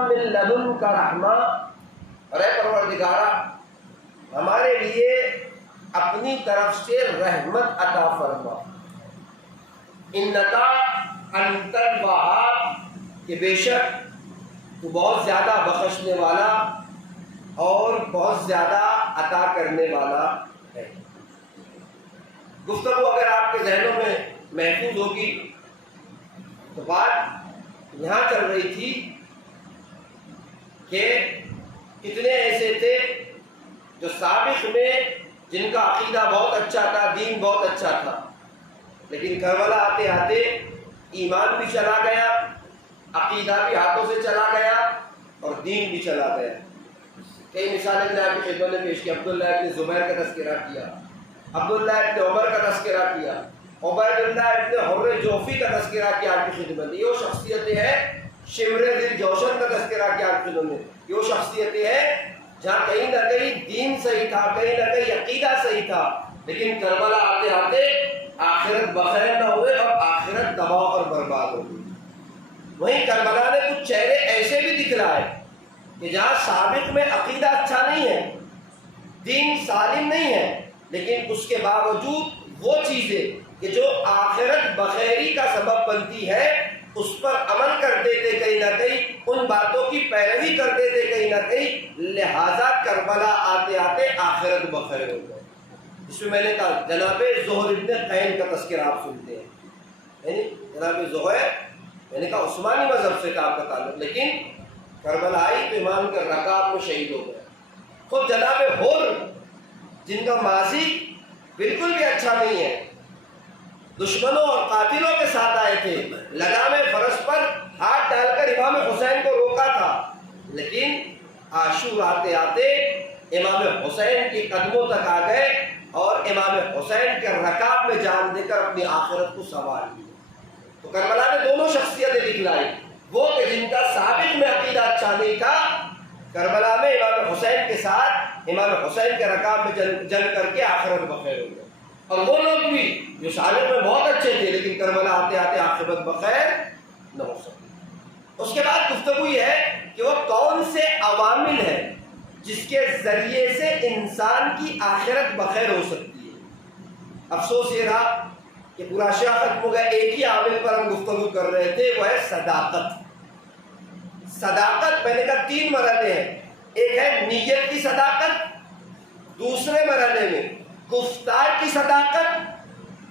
من لدنک رحمہ، اور اے پروردگارا ہمارے لیے اپنی طرف سے رحمت عطا فرما، انکا انت الوہاب، کہ بے شک تو بہت زیادہ بخشنے والا اور بہت زیادہ عطا کرنے والا ہے۔ گفتگو اگر آپ کے ذہنوں میں محفوظ ہوگی تو بات یہاں چل رہی تھی کہ کتنے ایسے تھے جو سابق میں جن کا عقیدہ بہت اچھا تھا، دین بہت اچھا تھا، لیکن کربلا آتے آتے ایمان بھی چلا گیا، عقیدہ بھی ہاتھوں سے چلا گیا اور دین بھی چلا گیا۔ کئی مثالیں میں آپ کی خدمت میں پیش کی۔ عبداللہ ابن زبیر کا تذکرہ کیا، عبداللہ ابن عمر کا تذکرہ کیا، عبید اللہ ابن حر جوفی کا تذکرہ کیا آپ کی خدمت میں۔ یہ شخصیتیں ہیں، شمر ذی جوشن کا تذکرہ کیا آپ کی خدمت میں۔ یہ شخصیتیں ہیں جہاں کہیں نہ کہیں دین صحیح تھا، کہیں نہ کہیں عقیدہ صحیح تھا، لیکن کربلا آتے آتے آخرت بخیر نہ ہوئے اور آخرت تباہ اور برباد ہو گئی۔ وہیں کربلا میں کچھ چہرے ایسے بھی دکھ رہا ہے کہ جہاں سابق میں عقیدہ اچھا نہیں ہے، دین سالم نہیں ہے، لیکن اس کے باوجود وہ چیزیں کہ جو آخرت بخیری کا سبب بنتی ہے اس پر عمل کرتے تھے، کہیں نہ کہیں ان باتوں کی پیروی کرتے تھے کہیں نہ کہیں، لہذا کربلا آتے آتے آخرت بخیر ہو گئے۔ اس میں نے کہا جناب زہر ابن قین کا تذکرہ آپ سنتے ہیں، جناب زہر، میں نے کہا عثمانی مذہب سے تھا آپ کا تعلق، لیکن کربلا آئی تو امام کے رکعت میں شہید ہو گئے۔ خود جناب حر جن کا ماضی بالکل بھی اچھا نہیں ہے، دشمنوں اور قاتلوں کے ساتھ آئے تھے، لگام فرس پر ہاتھ ڈال کر امام حسین کو روکا تھا، لیکن عاشور آتے آتے امام حسین کے قدموں تک آ گئے اور امام حسین کے رکعت میں جان دے کر اپنی آخرت کو سنوار لی۔ تو کربلا میں دونوں شخصیتیں دکھلائی، وہ کہ جن کا سابق میں عقیدہ اچھا نہیں تھا، کربلا میں امام حسین کے ساتھ امام حسین کے رکعت میں جنگ کر کے آخرت بخیر ہو گئے، اور وہ لوگ بھی جو سابق میں بہت اچھے تھے لیکن کربلا آتے آتے آخرت بخیر نہ ہو سکے۔ اس کے بعد گفتگو یہ ہے کہ وہ کون سے عوامل ہیں جس کے ذریعے سے انسان کی آخرت بخیر ہو سکتی ہے۔ افسوس یہ رہا کہ پورا شاہ ختم ہو گیا، ایک ہی عامل پر ہم گفتگو کر رہے تھے، وہ ہے صداقت۔ صداقت میں نے کہا تین مرحلے ہیں، ایک ہے نیت کی صداقت، دوسرے مرحلے میں گفتار کی صداقت،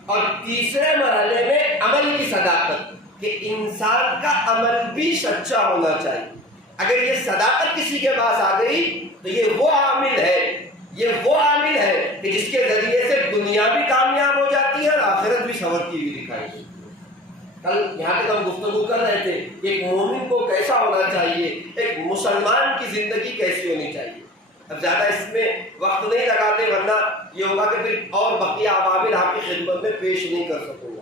اور تیسرے مرحلے میں عمل کی صداقت، کہ انسان کا عمل بھی سچا ہونا چاہیے۔ اگر یہ صداقت کسی کے پاس آ گئی تو یہ وہ عامل ہے کہ جس کے ذریعے سے دنیا بھی کامیاب ہو جاتی ہے اور آخرت بھی سنورتی ہوئی دکھائی دیتی ہے۔ کل یہاں تک ہم گفتگو کر رہے تھے کہ ایک مومن کو کیسا ہونا چاہیے، ایک مسلمان کی زندگی کیسی ہونی چاہیے۔ اب زیادہ اس میں وقت نہیں لگاتے ورنہ یہ ہوگا کہ پھر اور بقیہ عوامل آپ کی خدمت میں پیش نہیں کر سکوں گا۔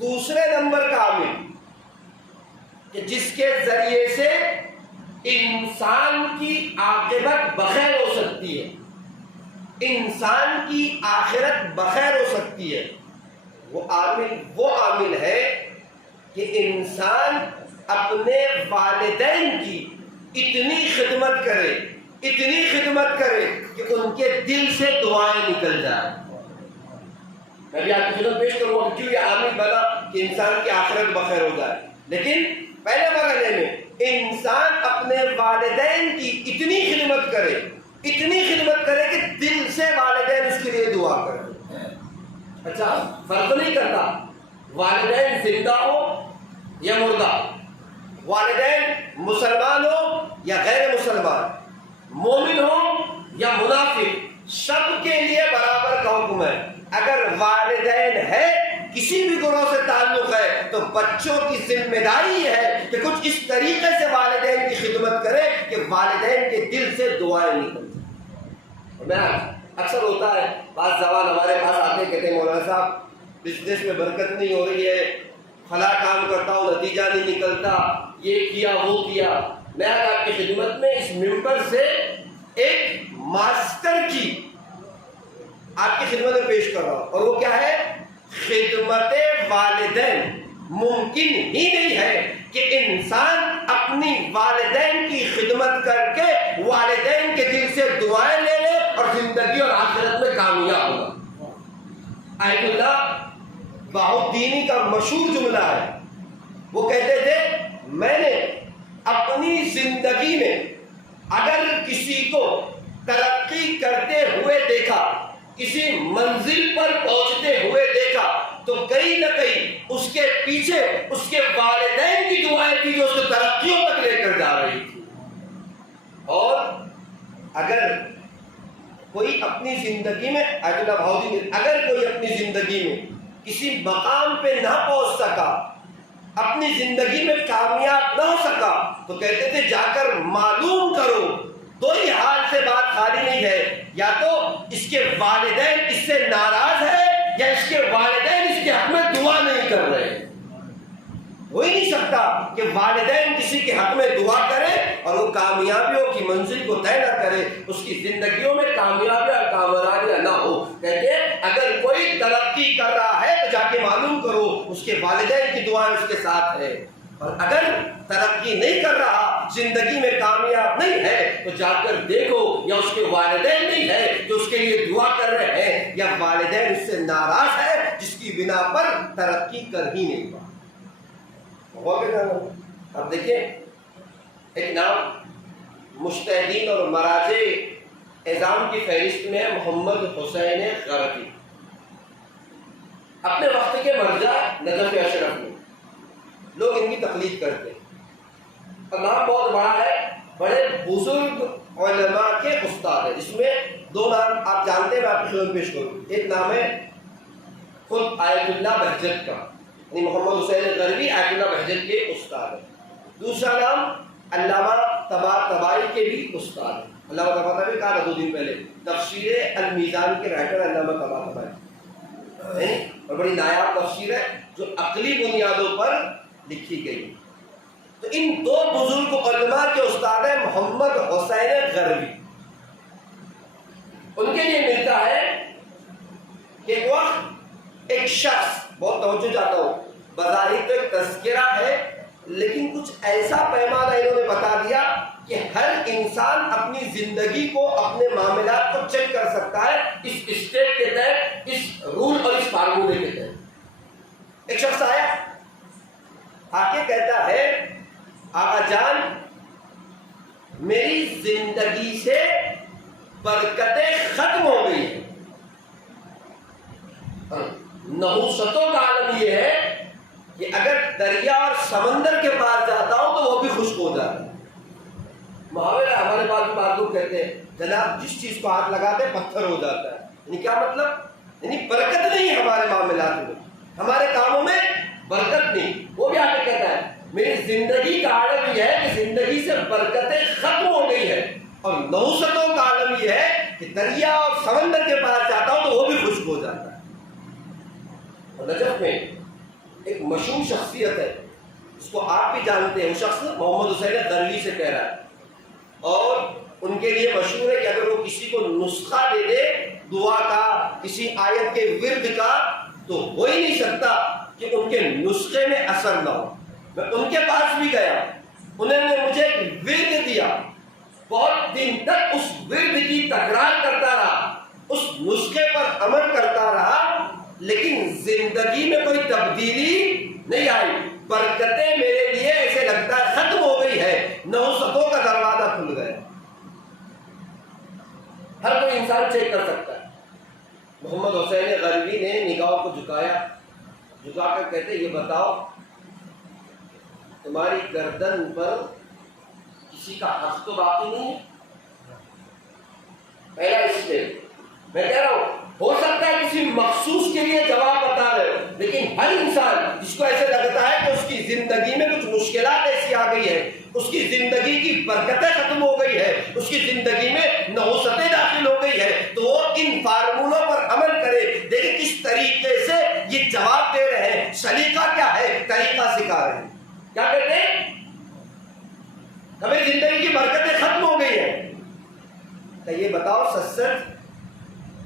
دوسرے نمبر کا عامل کہ جس کے ذریعے سے انسان کی عاقبت بخیر ہو سکتی ہے، انسان کی آخرت بخیر ہو سکتی ہے، وہ عامل ہے کہ انسان اپنے والدین کی اتنی خدمت کرے کہ ان کے دل سے دعائیں نکل جائیں۔ میں بھی آپ کی خدمت پیش کروں گا کیوں یہ عامل بنا کہ انسان کی آخرت بخیر ہو جائے، لیکن پہلے مرحلے میں انسان اپنے والدین کی اتنی خدمت کرے کہ دل سے والدین اس کے لیے دعا کرے۔ اچھا، فرق نہیں کرتا والدین زندہ ہو یا مردہ، والدین مسلمان ہو یا غیر مسلمان، مومن ہو یا منافق، سب کے لیے برابر کا حکم ہے۔ اگر والدین ہے، کسی بھی گروہ سے تعلق ہے، تو بچوں کی ذمہ داری ہے کہ کچھ اس طریقے سے والدین کی خدمت کرے کہ والدین کے دل سے دعائیں نکلیں۔ میں اکثر ہوتا ہے بعض زبان ہمارے پاس آتے کہتے ہیں مولانا صاحب بزنس میں برکت نہیں ہو رہی ہے، فلاں کام کرتا ہوں نتیجہ نہیں نکلتا، یہ کیا وہ کیا۔ میں آپ کی خدمت میں اس ممبر سے ایک ماسٹر کی آپ کی خدمت میں پیش کر رہا ہوں، اور وہ کیا ہے؟ خدمت والدین۔ ممکن ہی نہیں ہے کہ انسان اپنی والدین کی خدمت کر کے والدین کے دل سے دعائیں لے لے اور زندگی اور آخرت میں کامیاب ہوگا۔ آیت اللہ بہاؤالدینی کا مشہور جملہ ہے، وہ کہتے تھے میں نے اپنی زندگی میں اگر کسی کو ترقی کرتے ہوئے دیکھا، کسی منزل پر پہنچتے ہوئے دیکھا، تو کہیں نہ کہیں اس کے پیچھے اس کے والدین کی دعائیں تھی جو اس کو ترقیوں تک لے کر جا رہی تھی۔ اور اگر کوئی اپنی زندگی میں اگر کوئی اپنی زندگی میں کسی مقام پہ نہ پہنچ سکا، اپنی زندگی میں کامیاب نہ ہو سکا، تو کہتے تھے جا کر معلوم کرو، دو ہی حال سے بات خالی نہیں ہے، یا تو اس کے والدین اس سے ناراض ہے یا اس کے والدین اس کے حق میں دعا نہیں کر رہے۔ ہو ہی نہیں سکتا کہ والدین کسی کے حق میں دعا کرے اور وہ کامیابیوں کی منزل کو طے نہ کرے، اس کی زندگیوں میں کامیابیاں کامرانیاں نہ ہو۔ کہتے ہیں اگر کوئی ترقی کر رہا ہے تو جا کے معلوم کرو اس کے والدین کی دعائیں اس کے ساتھ ہے، اور اگر ترقی نہیں کر رہا، زندگی میں کامیاب نہیں ہے، تو جا کر دیکھو یا اس کے والدین نہیں ہے جو اس کے لیے دعا کر رہے ہیں، یا والدین اس سے ناراض ہے جس کی بنا پر ترقی کر ہی نہیں پا۔ اب دیکھیں ایک نام مجتہدین اور مراجع اعظام کی فہرست میں ہے محمد حسین غربی، اپنے وقت کے مرجع نجف اشرف میں، لوگ ان کی تقلید کرتے ہیں، اور نام بہت بڑا ہے، بڑے بزرگ علماء کے استاد ہے، جس میں دو نام آپ جانتے ہیں، میں آپ کی خدمت پیش کروں۔ ایک نام ہے خود آیت اللہ بہجت کا، یعنی محمد حسین غربی آیت اللہ بہجت کے استاد ہے۔ دوسرا نام علامہ طباطبائی کے بھی استاد ہے، علامہ طباطبائی کہا تھا 2 دن پہلے، تفسیر المیزان کے رائٹر علامہ طباطبائی، اور بڑی نایاب تفسیر ہے جو عقلی بنیادوں پر لکھی گئی۔ تو ان دو بزرگ علماء کے استاد ہیں محمد حسین غربی۔ ان کے لیے ملتا ہے کہ ایک وقت ایک شخص، بہت توجہ چاہتا ہوں، بظاہر تو ایک تذکرہ ہے لیکن کچھ ایسا پیمانہ انہوں نے بتا دیا کہ ہر انسان اپنی زندگی کو، اپنے معاملات کو چیک کر سکتا ہے اس اسٹیپ کے تحت، اس رول اور اس فارمولے کے تحت۔ ایک شخص آیا، آ کے کہتا ہے آقا جان میری زندگی سے برکتیں ختم ہو گئی ہیں۔ نحوستوں کا عالم یہ ہے کہ اگر دریا اور سمندر کے پاس جاتا ہوں تو وہ بھی خشک ہو جاتا ہے۔ محاورہ ہمارے پاس بھی بات لوگ کہتے ہیں جناب جس چیز کو ہاتھ لگاتے پتھر ہو جاتا ہے، یعنی کیا مطلب؟ یعنی برکت نہیں ہے ہمارے معاملات میں، ہمارے کاموں میں برکت نہیں۔ وہ بھی آگے کہتا ہے میری زندگی کا عالم یہ ہے کہ زندگی سے برکتیں ختم ہو گئی ہے، اور نحوستوں کا عالم یہ ہے کہ دریا اور سمندر کے پاس جاتا ہوں تو وہ بھی خشک ہو جاتا ہے۔ اور نجف میں ایک مشہور شخصیت ہے اس کو آپ بھی جانتے ہیں، وہ شخص محمد حسین غربی سے کہہ رہا ہے، اور ان کے لیے مشہور ہے کہ اگر وہ کسی کو نسخہ دے دے دعا کا، کسی آیت کے ورد کا، تو ہو ہی نہیں سکتا کہ ان کے نسخے میں اثر نہ ہو۔ میں ان کے پاس بھی گیا، انہوں نے مجھے ایک ورد دیا، بہت دن تک اس ورد کی تکرار کرتا رہا، اس نسخے پر عمل کرتا رہا، لیکن زندگی میں کوئی تبدیلی نہیں آئی۔ برکتیں میرے لیے ایسے لگتا ہے ختم ہو گئی ہے، نحوستوں کا دروازہ کھل گیا۔ ہر کوئی انسان چیک کر سکتا ہے۔ محمد حسین غربی نے نگاہوں کو جھکایا، جھکا کر کہتے یہ بتاؤ تمہاری گردن پر کسی کا حق تو باقی نہیں ہے؟ پہلا اسٹیپ میں کہہ رہا ہوں، ہو سکتا ہے کسی مخصوص کے لیے جواب بتا رہے ہو، لیکن ہر انسان جس کو ایسے لگتا ہے کہ اس کی زندگی میں کچھ مشکلات ایسی آ گئی ہے، اس کی زندگی کی برکتیں ختم ہو گئی ہے، اس کی زندگی میں نحوستیں داخل ہو گئی ہے، تو وہ ان فارمولوں پر عمل کرے، دیکھیں کس طریقے سے یہ جواب دے رہے ہیں، سلیقہ کیا ہے، طریقہ سکھا رہے ہیں۔ کیا کہتے ہیں؟ ہمیں زندگی کی برکتیں ختم ہو گئی ہیں، تو یہ بتاؤ سچ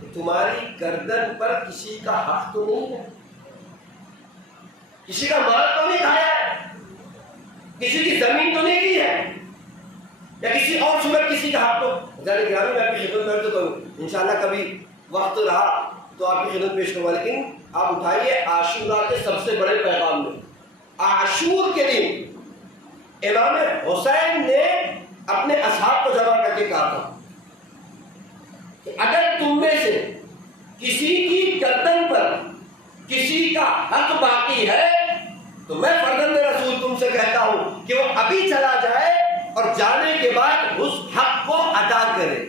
کہ تمہاری گردن پر کسی کا حق تو نہیں ہے، کسی کا مال تو نہیں کھایا ہے، کسی کی زمین تو نہیں لی ہے یا کسی اور صورت کسی کا حق تو گرامی میں آپ کی خدمت میں عرض کروں انشاءاللہ کبھی وقت رہا تو آپ کی خدمت پیش کروں گا، لیکن آپ اٹھائیے عاشورہ کے سب سے بڑے پیغام میں عاشور کے دن امام حسین نے اپنے اصحاب کو جمع کر کے کہا تھا کہ اگر تم میں سے کسی کی گردن پر کسی کا حق باقی ہے تو میں فرزند رسول تم سے کہتا ہوں کہ وہ ابھی چلا جائے اور جانے کے بعد اس حق کو ادا کرے۔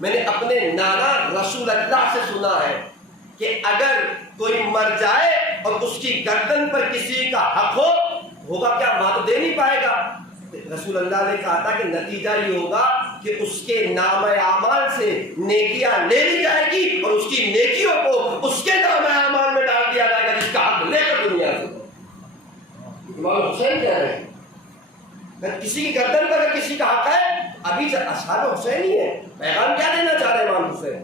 میں نے اپنے نانا رسول اللہ سے سنا ہے کہ اگر کوئی مر جائے اور اس کی گردن پر کسی کا حق ہوگا کیا وہاں تو دے نہیں پائے گا؟ رسول اللہ نے کہا تھا کہ نتیجہ یہ ہوگا کہ اس کے نام اعمال سے نیکیاں لے لی جائے گی اور اس کی نیکیوں کو اس کے نام اعمال میں ڈال دیا جائے گا جس کا حق لے کر دنیا سے۔ امام حسین کہہ رہے ہیں اگر کسی کی گردن پر اگر کسی کا حق ہے ابھی اصحاب حسین ہی ہے، پیغام کیا دینا چاہ رہے ہیں امام حسین؟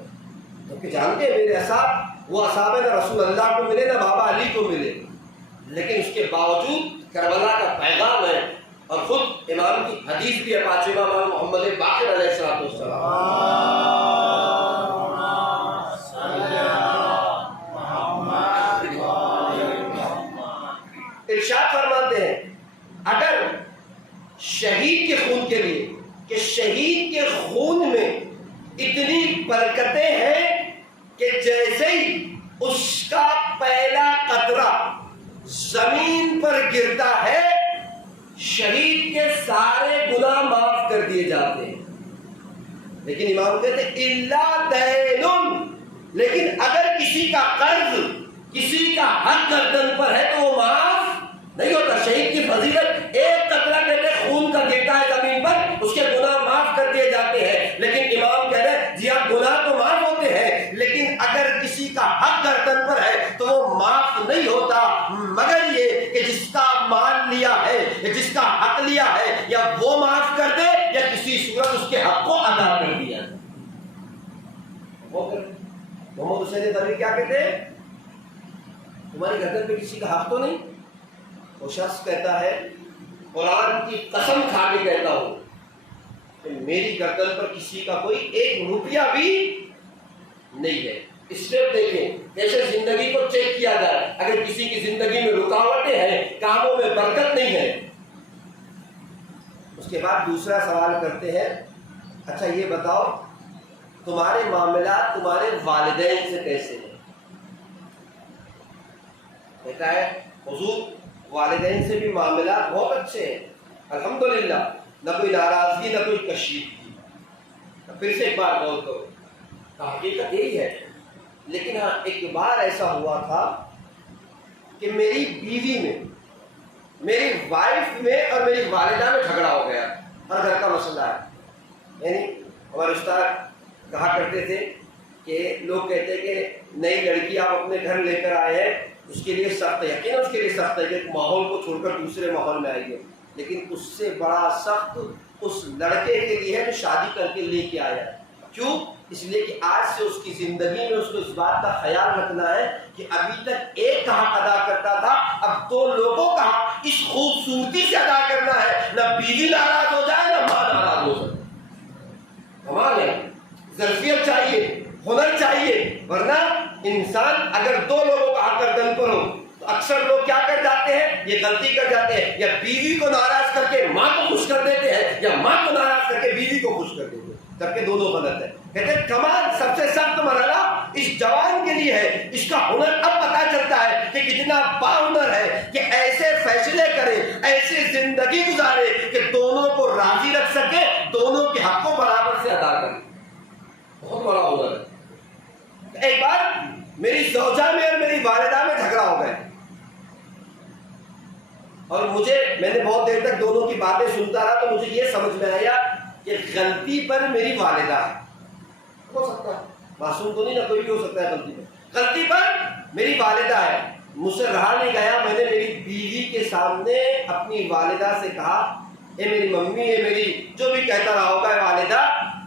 کیونکہ جانتے ہیں میرے اصحاب وہ اصحاب نہ رسول اللہ کو ملے نہ بابا علی کو ملے، لیکن اس کے باوجود کربلا کا پیغام ہے اور خود امام کی حدیث بھی ہے پانچواں امام محمد باقر علیہ السلام ارشاد فرماتے ہیں اگر شہید کے خون کے لیے کہ شہید کے خون میں اتنی برکتیں ہیں کہ جیسے ہی اس کا پہلا قطرہ زمین پر گرتا ہے شہید کے سارے گناہ معاف کر دیے جاتے ہیں، لیکن امام کہتے ہیں الا دین، لیکن اگر کسی کا قرض کسی کا حق گردن پر ہے تو وہ معاف نہیں ہوتا۔ شہید کی فضیلت ایک قطرہ کہتے خون کا گرتا ہے زمین پر اس کے گناہ معاف کر دیے جاتے ہیں، لیکن امام کہہ رہے ہیں جی ہاں گناہ تو معاف ہوتے ہیں لیکن اگر کسی کا حق گردن پر ہے تو وہ معاف نہیں ہوتا مگر یہ کہ جس کا مال لیا ہے یا جس کا حق لیا ہے یا وہ معاف کر دے یا کسی صورت اس کے حق کو ادا کر دیا۔ محمد حسین دروی کیا کہتے ہیں تمہاری گردن پہ کسی کا حق تو نہیں؟ وہ شخص کہتا ہے قرآن کی قسم کھا کے کہتا ہوں کہ میری گردن پر کسی کا کوئی ایک روپیہ بھی نہیں ہے۔ اسٹیپ دیکھیں کیسے زندگی کو چیک کیا جائے، اگر کسی کی زندگی میں رکاوٹیں ہیں کاموں میں برکت نہیں ہے۔ اس کے بعد دوسرا سوال کرتے ہیں اچھا یہ بتاؤ تمہارے معاملات تمہارے والدین سے کیسے ہیں؟ کہتا ہے حضور والدین سے بھی معاملات بہت اچھے ہیں الحمدللہ، نہ کوئی ناراضگی نہ کوئی کشیدگی۔ پھر سے ایک بار غور کرو، حقیقت یہی ہے، لیکن ہاں ایک بار ایسا ہوا تھا کہ میری بیوی میں میری وائف میں اور میری والدہ میں جھگڑا ہو گیا، ہر گھر کا مسئلہ ہے۔ یعنی ہمارے استاد کہا کرتے تھے کہ لوگ کہتے ہیں کہ نئی لڑکی آپ اپنے گھر لے کر آئے ہیں اس کے لیے سخت ہے، یقیناً اس کے لیے سخت ہے کہ ماحول کو چھوڑ کر دوسرے ماحول میں آئیے، لیکن اس سے بڑا سخت اس لڑکے کے لیے ہے جو شادی کر کے لے کے آیا ہے۔ کیوں؟ اس لیے کہ آج سے اس کی زندگی میں اس کو اس بات کا خیال رکھنا ہے کہ ابھی تک ایک کا حق ادا کرتا تھا، اب دو لوگوں کا حق اس خوبصورتی سے ادا کرنا ہے، نہ بیوی ناراض ہو جائے نہ ماں ناراض ہو جائے۔ کمال ہے، ظرفیت چاہیے، ہنر چاہیے، ورنہ انسان اگر دو لوگوں کا حق گردن پر ہو تو اکثر لوگ کیا کر جاتے ہیں، یہ غلطی کر جاتے ہیں، یا بیوی کو ناراض کر کے ماں کو خوش کر دیتے ہیں یا ماں کو ناراض کر کے بیوی کو خوش کر دیتے ہیں، جبکہ دونوں غلط ہے۔ کہتے ہیں کمال سب سے سخت مرحلہ اس جوان کے لیے ہے، اس کا ہنر اب پتا چلتا ہے کہ کتنا باہنر ہے کہ ایسے فیصلے کرے، ایسے زندگی گزارے کہ دونوں کو راضی رکھ سکے، دونوں کے حق کو برابر سے ادا کرے۔ بہت بڑا ہنر ہے۔ ایک بار میری زوجہ میں اور میری والدہ میں جھگڑا ہو گیا اور میں نے بہت دیر تک دونوں کی باتیں سنتا رہا تو مجھے یہ سمجھ میں آیا کہ غلطی پر میری والدہ ہے، ہو سکتا ہے معصوم تو نہیں نا، کوئی بھی ہو سکتا ہے غلطی پر میری والدہ ہے۔ مجھ سے رہا نہیں گیا، میں نے میری بیوی کے سامنے اپنی والدہ سے کہا اے میری ممی، اے میری جو بھی کہتا رہا ہوگا والدہ،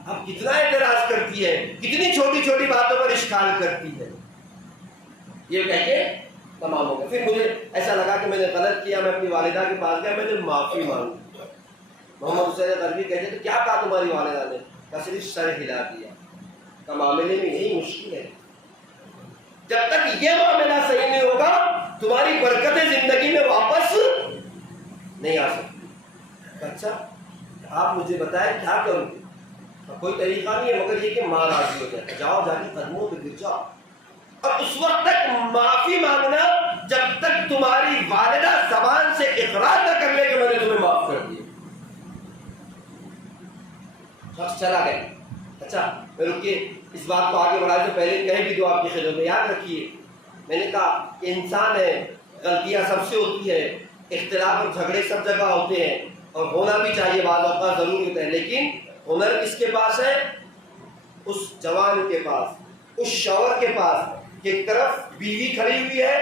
اب کتنا اعتراض کرتی ہے، کتنی چھوٹی چھوٹی باتوں پر اشکال کرتی ہے۔ یہ کہہ کے تمام ہو گیا. پھر مجھے ایسا لگا کہ میں نے غلط کیا, میں اپنی والدہ کے پاس گیا, میں نے معافی مانگی. محمد حسین غربی کہتے تو کیا کہا تمہاری والدہ نے؟ کہا صرف سر ہلا دیا. کا معاملے میں یہی مشکل ہے, جب تک یہ معاملہ صحیح نہیں ہوگا تمہاری برکتیں زندگی میں واپس نہیں آ سکتی. اچھا آپ مجھے بتائیں کیا کروں؟ کوئی طریقہ نہیں ہے مگر یہ کہ ماں راضی ہو جائے. جاؤ جا کے قدموں پہ گر جاؤ, اور اس وقت تک معافی مانگنا جب تک تمہاری والدہ زبان سے اقرار نہ کر لے کہ میں نے تمہیں معاف کر دیا. شخص چلا گیا. اچھا میں رکیے, اس بات کو آگے بڑھانے سے پہلے کہیں بھی دو آپ کی خدمت میں یاد رکھیے, میں نے کہا کہ انسان ہے, غلطیاں سب سے ہوتی ہے, اختلاف اور جھگڑے سب جگہ ہوتے ہیں اور ہونا بھی چاہیے, بعض اوقات ضرور ہوتا ہے, لیکن ہنر کس کے پاس ہے؟ اس جوان کے پاس, اس شوہر کے پاس کہ ایک طرف بیوی کھڑی ہوئی ہے,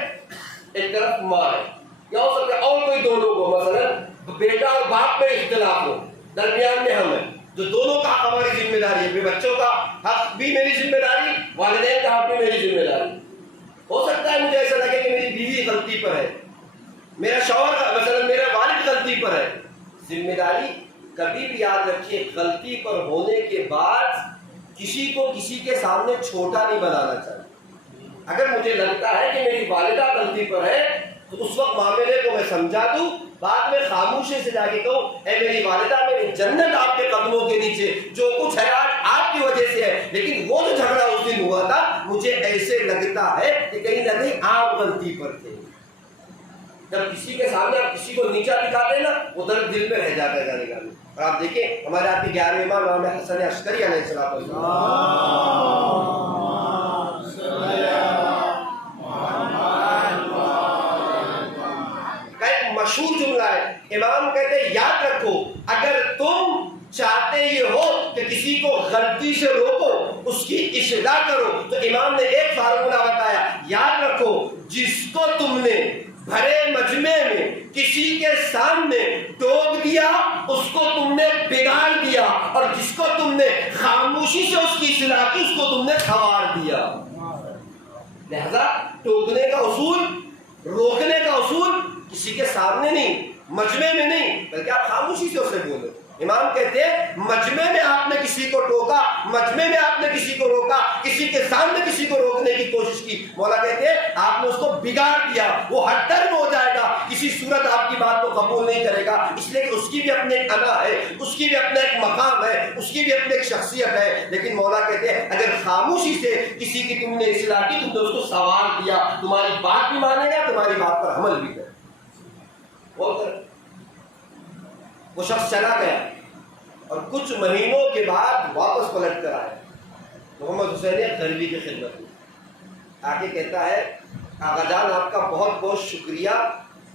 ایک طرف ماں ہے, یا ہو سکتا ہے اور کوئی دو لوگ ہو, مثلا بیٹا اور باپ میں اختلاف ہو, درمیان میں ہم ہیں, جو دونوں کا حق ہماری ذمہ داری ہے. بچوں کا حق بھی میری ذمہ داری, والدین کا حق بھی میری ذمہ داری. ہو سکتا ہے مجھے ایسا لگے کہ میری بیوی غلطی پر ہے, میرا شوہر مثلا میرا والد غلطی پر ہے. ذمہ داری کبھی بھی یاد رکھیے, غلطی پر ہونے کے بعد کسی کو کسی کے سامنے چھوٹا نہیں بنانا چاہیے. اگر مجھے لگتا ہے کہ میری والدہ غلطی پر ہے تو اس وقت معاملے کو میں سمجھا دوں, بعد میں خاموشی سے جا کے کہوں اے میری والدہ میری جنت آپ کے قدموں کے نیچے, جو کچھ ہے آج آپ کی وجہ سے ہے, لیکن وہ جو جھگڑا اس دن ہوا تھا مجھے ایسے لگتا ہے کہ کہیں نہ کہیں آپ غلطی پر تھے. جب کسی کے سامنے آپ کسی کو نیچا دکھاتے ہیں نا, وہ درد دل میں رہ جاتا ہے جانے کا. اور آپ دیکھیں ہمارے آپ کے 11ویں امام امام حسن عسکری علیہ السلام کا ایک مشہور جملہ ہے, امام کہتے ہیں یاد رکھو اگر تم چاہتے یہ ہو کہ کسی کو غلطی سے روکو, اس کی اصلاح کرو, تو امام نے ایک فارمولہ بتایا, یاد رکھو جس کو تم نے بھرے مجمع میں کسی کے سامنے ٹوک دیا اس کو تم نے بگاڑ دیا, اور جس کو تم نے خاموشی سے اس کی اصلاح کی اس کو تم نے سنوار دیا. لہذا ٹوکنے کا اصول, روکنے کا اصول کسی کے سامنے نہیں, مجمع میں نہیں, بلکہ آپ خاموشی سے اسے بولو. امام کہتے ہیں مجمع میں آپ نے کسی کو ٹوکا, مجمع میں آپ نے کسی کو روکا, کسی کے سامنے کسی کو روکنے کی کوشش کی, مولا کہتے ہیں آپ نے اس کو بگاڑ دیا, وہ ہٹ درم ہو جائے گا, کسی صورت آپ کی بات کو قبول نہیں کرے گا, اس لیے کہ اس کی بھی اپنے ایک انا ہے, اس کی بھی اپنا ایک مقام ہے, اس کی بھی اپنی ایک شخصیت ہے. لیکن مولا کہتے ہیں اگر خاموشی سے کسی کی تم نے اصلاح کی, تم نے اس کو سوال دیا, تمہاری بات بھی مانے گا, تمہاری بات پر عمل بھی کرے. وہ شخص چلا گیا اور کچھ مہینوں کے بعد واپس پلٹ کر آیا. محمد حسین غربی کی خدمت میں آگے کہتا ہے آقا جان آپ کا بہت بہت شکریہ,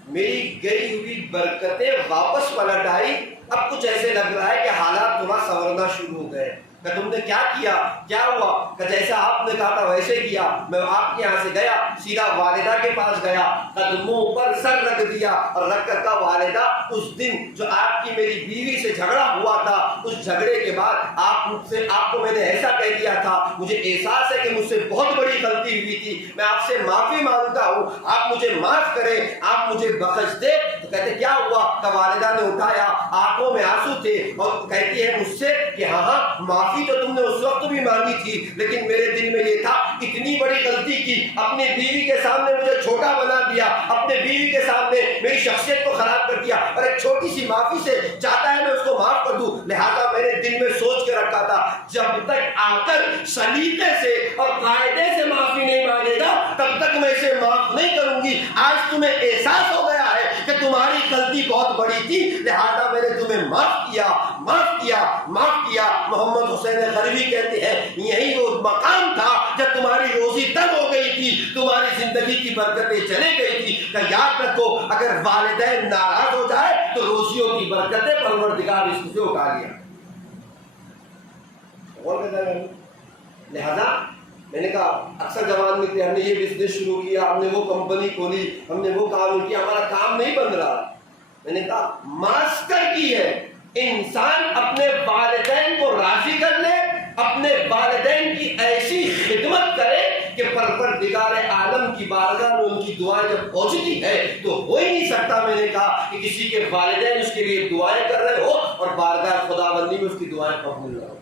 میری گئی ہوئی برکتیں واپس پلٹ آئی, اب کچھ ایسے لگ رہا ہے کہ حالات تھوڑا سنورنا شروع ہو گئے. کہ تم نے کیا کیا, کیا ہوا؟ کہ جیسا آپ نے کہا تھا ویسے کیا. میں آپ کے یہاں سے گیا, سیدھا والدہ کے پاس گیا, قدموں پر سر رکھ دیا اور رکھ کر کہا والدہ اس دن جو آپ کی میری بیوی سے جھگڑا ہوا تھا, اس جھگڑے کے بعد آپ کو میں نے ایسا کہہ دیا تھا, مجھے احساس ہے کہ مجھ سے بہت بڑی غلطی ہوئی تھی, میں آپ سے معافی مانگتا ہوں, آپ مجھے معاف کریں, آپ مجھے بخش دے. تو کہتے کیا ہوا؟ کہ والدہ نے اٹھایا, آنکھوں میں آنسو تھے, اور کہتی ہے مجھ سے کہ ہاں معافی تو تم نے اس وقت بھی مانگی تھی, لیکن میرے دل میں یہ تھا اتنی بڑی غلطی کی, اپنی بیوی کے سامنے مجھے چھوٹا بنا دیا, اپنے بیوی کے سامنے میری شخصیت کو خراب کر دیا, اور ایک چھوٹی سی معافی سے چاہتا ہے میں اس کو معاف کر دوں. لہذا میں نے دل میں سوچ کے رکھا تھا جب تک آ کر سلیقے سے اور قاعدے سے معافی نہیں مانگے گا تب تک میں اسے معاف نہیں کروں گی. آج تمہیں احساس ہو گیا ہے کہ تمہاری غلطی بہت بڑی تھی, لہذا میں نے تمہیں معاف کیا, معاف کیا, معاف کیا. محمد حسین غربی کہتے ہیں یہی وہ مقام تھا جب تمہاری روزی تنگ ہو گئی تھی, تمہاری زندگی کی برکتیں چلے گئی تھی. کہ یاد رکھو اگر والدین ناراض ہو جائے تو روزیوں کی برکتیں پروردگار اس سے اٹھا لیا. لہذا میں نے کہا اکثر جوان ملتے ہم نے یہ بزنس شروع کیا, ہم نے وہ کمپنی کھولی, ہم نے وہ کام کیا, ہمارا کام نہیں بن رہا. میں نے کہا ماسٹر کی ہے انسان اپنے والدین کو راضی کر لے, اپنے والدین کی ایسی خدمت کرے کہ پروردگار عالم کی کی بارگاہ میں ان کی دعائیں جب پہنچتی ہے تو ہو ہی نہیں سکتا، میں نے کہا، کہ کسی کے والدین اس کے لیے دعائیں کر رہے ہو اور بارگاہ خداوندی میں اس کی دعائیں قبول نہ ہو۔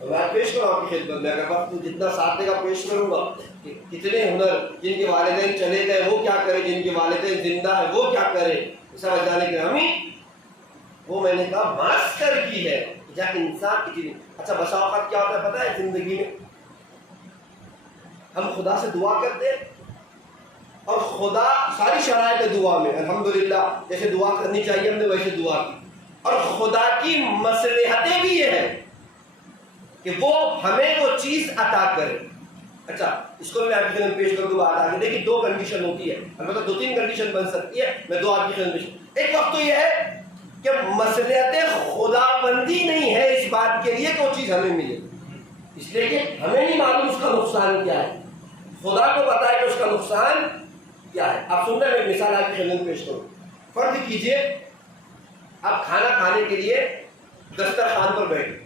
میں پیش کروں آپ کی خدمت میں، اگر وقت جتنا ساتھ دے گا پیش کروں گا کہ کتنے ہنر جن کے والدین چلے گئے وہ کیا کرے، جن کے والدین زندہ ہیں وہ کیا کرے۔ سمجھ جانے کے ہمیں وہ میں نے کہا ماسٹر کی ہے جہاں انسان کی۔ اچھا بسا اوقات کیا ہوتا ہے پتہ ہے زندگی میں، ہم خدا سے دعا کرتے ہیں اور خدا ساری شرائط دعا میں الحمدللہ جیسے دعا کرنی چاہیے ہم نے ویسے دعا کی، اور خدا کی مصلحتیں بھی یہ ہیں کہ وہ ہمیں وہ چیز عطا کرے۔ اچھا اس کو میں آپ کی خدمت پیش کروں گا بات آگے۔ دیکھیے دو کنڈیشن ہوتی ہے، البتہ دو تین کنڈیشن بن سکتی ہے، میں دو آپ کی خدمت پیش۔ ایک وقت تو یہ ہے کہ مصلحت خدا بندی نہیں ہے اس بات کے لیے کہ وہ چیز ہمیں ملے، اس لیے کہ ہمیں نہیں معلوم اس کا نقصان کیا ہے، خدا کو پتا ہے کہ اس کا نقصان کیا ہے۔ آپ سن رہے ہیں، مثال آپ کی خدمت پیش کروں۔ فرض کیجئے آپ کھانا کھانے کے لیے دسترخوان پر بیٹھے،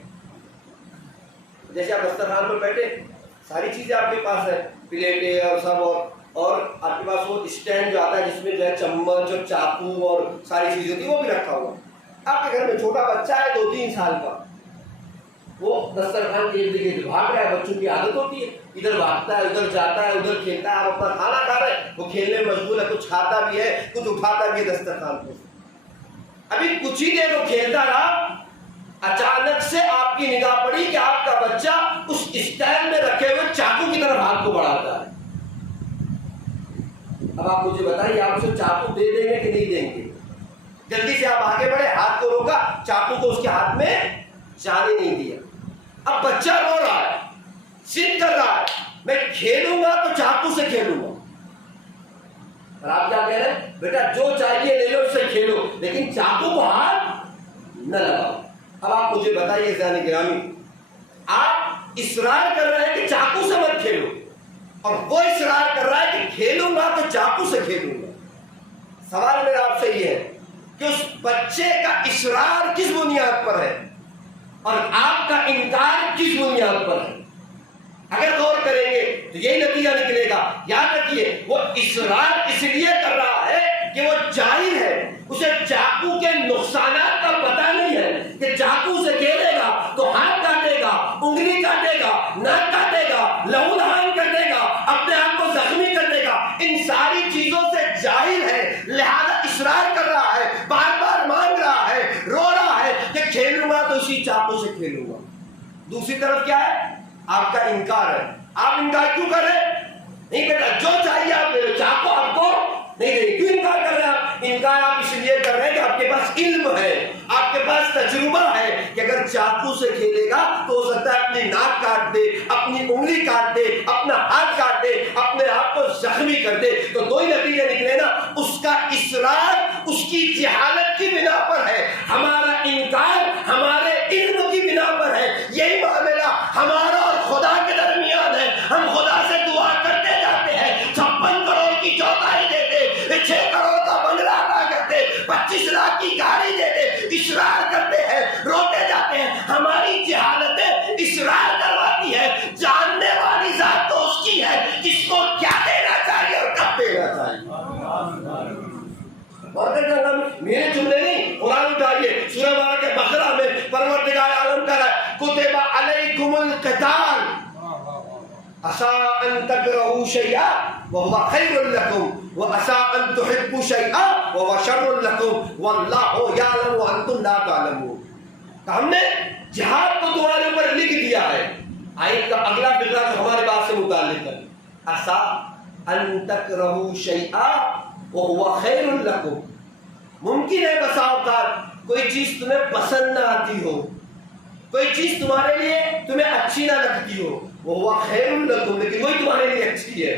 جیسے آپ دسترخوان پر بیٹھے ساری چیزیں آپ کے پاس ہے، پلیٹیں اور سب، اور آپ کے پاس وہ اسٹینڈ جو آتا ہے جس میں جو ہے چمچ اور چاقو اور ساری چیزیں ہوتی ہیں وہ بھی رکھا ہوا۔ آپ کے گھر میں چھوٹا بچہ ہے 2-3 سال کا، وہ دسترخوان کے ارد گرد بھاگ رہا ہے، بچوں کی عادت ہوتی ہے ادھر بھاگتا ہے ادھر جاتا ہے ادھر کھیلتا ہے، آپ اپنا کھانا کھا رہے ہیں وہ کھیلنے میں مشغول ہے، کچھ کھاتا بھی ہے کچھ اٹھاتا بھی ہے دسترخوان کو۔ ابھی کچھ ہی دیر وہ کھیلتا رہا، اچانک سے آپ کی نگاہ پڑی کہ آپ کا بچہ اس اسٹینڈ میں رکھے ہوئے چاقو کی طرف ہاتھ کو بڑھاتا ہے۔ اب آپ مجھے بتائیے آپ اسے چاقو دے دیں گے کہ نہیں دیں گے؟ جلدی سے آپ آگے بڑھے، ہاتھ کو روکا، چاقو کو اس کے ہاتھ میں جانے نہیں دیا۔ اب بچہ رو رہا ہے، ضد کر رہا ہے میں کھیلوں گا تو چاقو سے کھیلوں گا، اور آپ کیا کہہ رہے ہیں بیٹا جو چاہیے لے لو اس سے کھیلو لیکن چاقو کو ہاتھ نہ لگاؤ۔ اب آپ مجھے بتائیے ذہن گرامی، آپ اصرار کر رہے ہیں کہ چاقو سے مت کھیلو اور وہ اصرار کر رہا ہے کہ کھیلوں گا تو چاقو سے کھیلوں گا۔ سوال میرا آپ سے یہ ہے کہ اس بچے کا اصرار کس بنیاد پر ہے اور آپ کا انکار کس بنیاد پر ہے؟ اگر غور کریں گے تو یہی نتیجہ نکلے گا۔ یاد رکھیے وہ اصرار اس لیے کر رہا ہے کہ وہ جاہل ہے، اسے چاقو کے نقصانات کا پتہ نہیں ہے کہ چاقو سے کھیلے گا تو ہاتھ کاٹے گا، انگلی کاٹے گا، ناک کاٹے گا، لہو لہان کر دے گا، اپنے آپ کو زخمی کر دے گا۔ ان ساری چیزوں سے جاہل ہے، لہذا اصرار کر رہا ہے، بار بار مانگ رہا ہے، رو رہا ہے کہ کھیلوں گا تو اسی چاقو سے کھیلوں گا۔ دوسری طرف کیا ہے؟ آپ کا انکار ہے۔ آپ انکار کیوں کر رہے ہیں؟ نہیں بیٹا جو چاہیے آپ لے لو، چاقو آپ کو نہیں دیں گے۔ کیوں انکار کر رہے ہیں آپ؟ انکار آپ اس لیے کر رہے ہیں کہ آپ کے پاس علم ہے، آپ کے پاس تجربہ ہے کہ اگر چاقو سے کھیلے گا تو ہو سکتا ہے اپنی ناک کاٹ دے، اپنی انگلی کاٹ دے، اپنا ہاتھ کاٹ دے، اپنے آپ کو زخمی کر دے۔ تو دو ہی نتیجے نکلے نا، اس کا اصرار اس کی جہالت کی بنا پر ہے، ہمارا انکار ہمارے علم کی بنا پر ہے۔ یہی معاملہ ہمارا اور خدا کے درمیان ہے۔ ہم خدا سے دعا کرتے جاتے ہیں، 56 کروڑ کی چوتھائی دے دے، 6 کروڑ کا بنگلہ ادا کرتے، 25 لاکھ کی گاڑی دے دے، اصرار کرتے ہیں، روتے جاتے ہیں۔ ہماری جہالت اصرار کرواتی ہے، جاننے والی ذات تو اس کی ہے جس کو کیا دینا چاہیے اور کب دینا چاہیے۔ میرے جملے نہیں، قرآن اٹھائیے، سورہ بقرہ کے بقرہ میں پروردگار عالم کر رہا ہے کتب علیکم القتال عسى ان تكرهوا شيئا وهو خير لكم وعسى ان تحبوا شيئا وهو شر لكم والله يعلم وانتم لا تعلمون۔ تو ہم نے جہاد کو تمہارے اوپر لکھ دیا ہے۔ آیت کا اگلا فقرہ جو ہمارے بات سے متعلق ہے، عسى ان تكرهوا شيئا وهو خير لكم۔ ممکن ہے بسا اوقات کوئی چیز تمہیں پسند نہ آتی ہو، کوئی چیز تمہارے لیے تمہیں اچھی نہ لگتی ہو، وہ خیر لکم، لیکن وہی تمہارے لیے اچھی ہے۔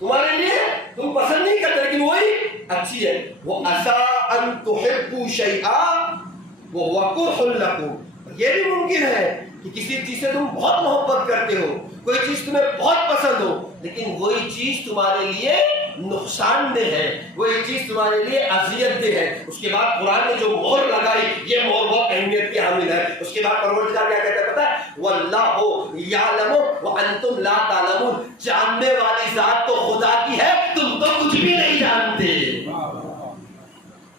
تمہارے لیے تم پسند نہیں کرتے لیکن وہی اچھی ہے۔ وہ عسى ان تحبوا شيئا وهو كره لكم۔ یہ بھی ممکن ہے کہ کسی چیز سے تم بہت محبت کرتے ہو، کوئی چیز تمہیں بہت پسند ہو، لیکن وہی چیز تمہارے لیے نقصان دہ ہے، وہی چیز تمہارے لیے اذیت دہ ہے۔ اس کے بعد قرآن نے جو مہر لگائی، یہ مہر بہت اہمیت کی حامل ہے۔ اس کے بعد پروردگار کیا کہتا ہے پتہ ہے؟ واللہ یعلم وانتم لا تعلمون، جاننے والی ذات تو خدا کی ہے، تم تو کچھ بھی نہیں جانتے۔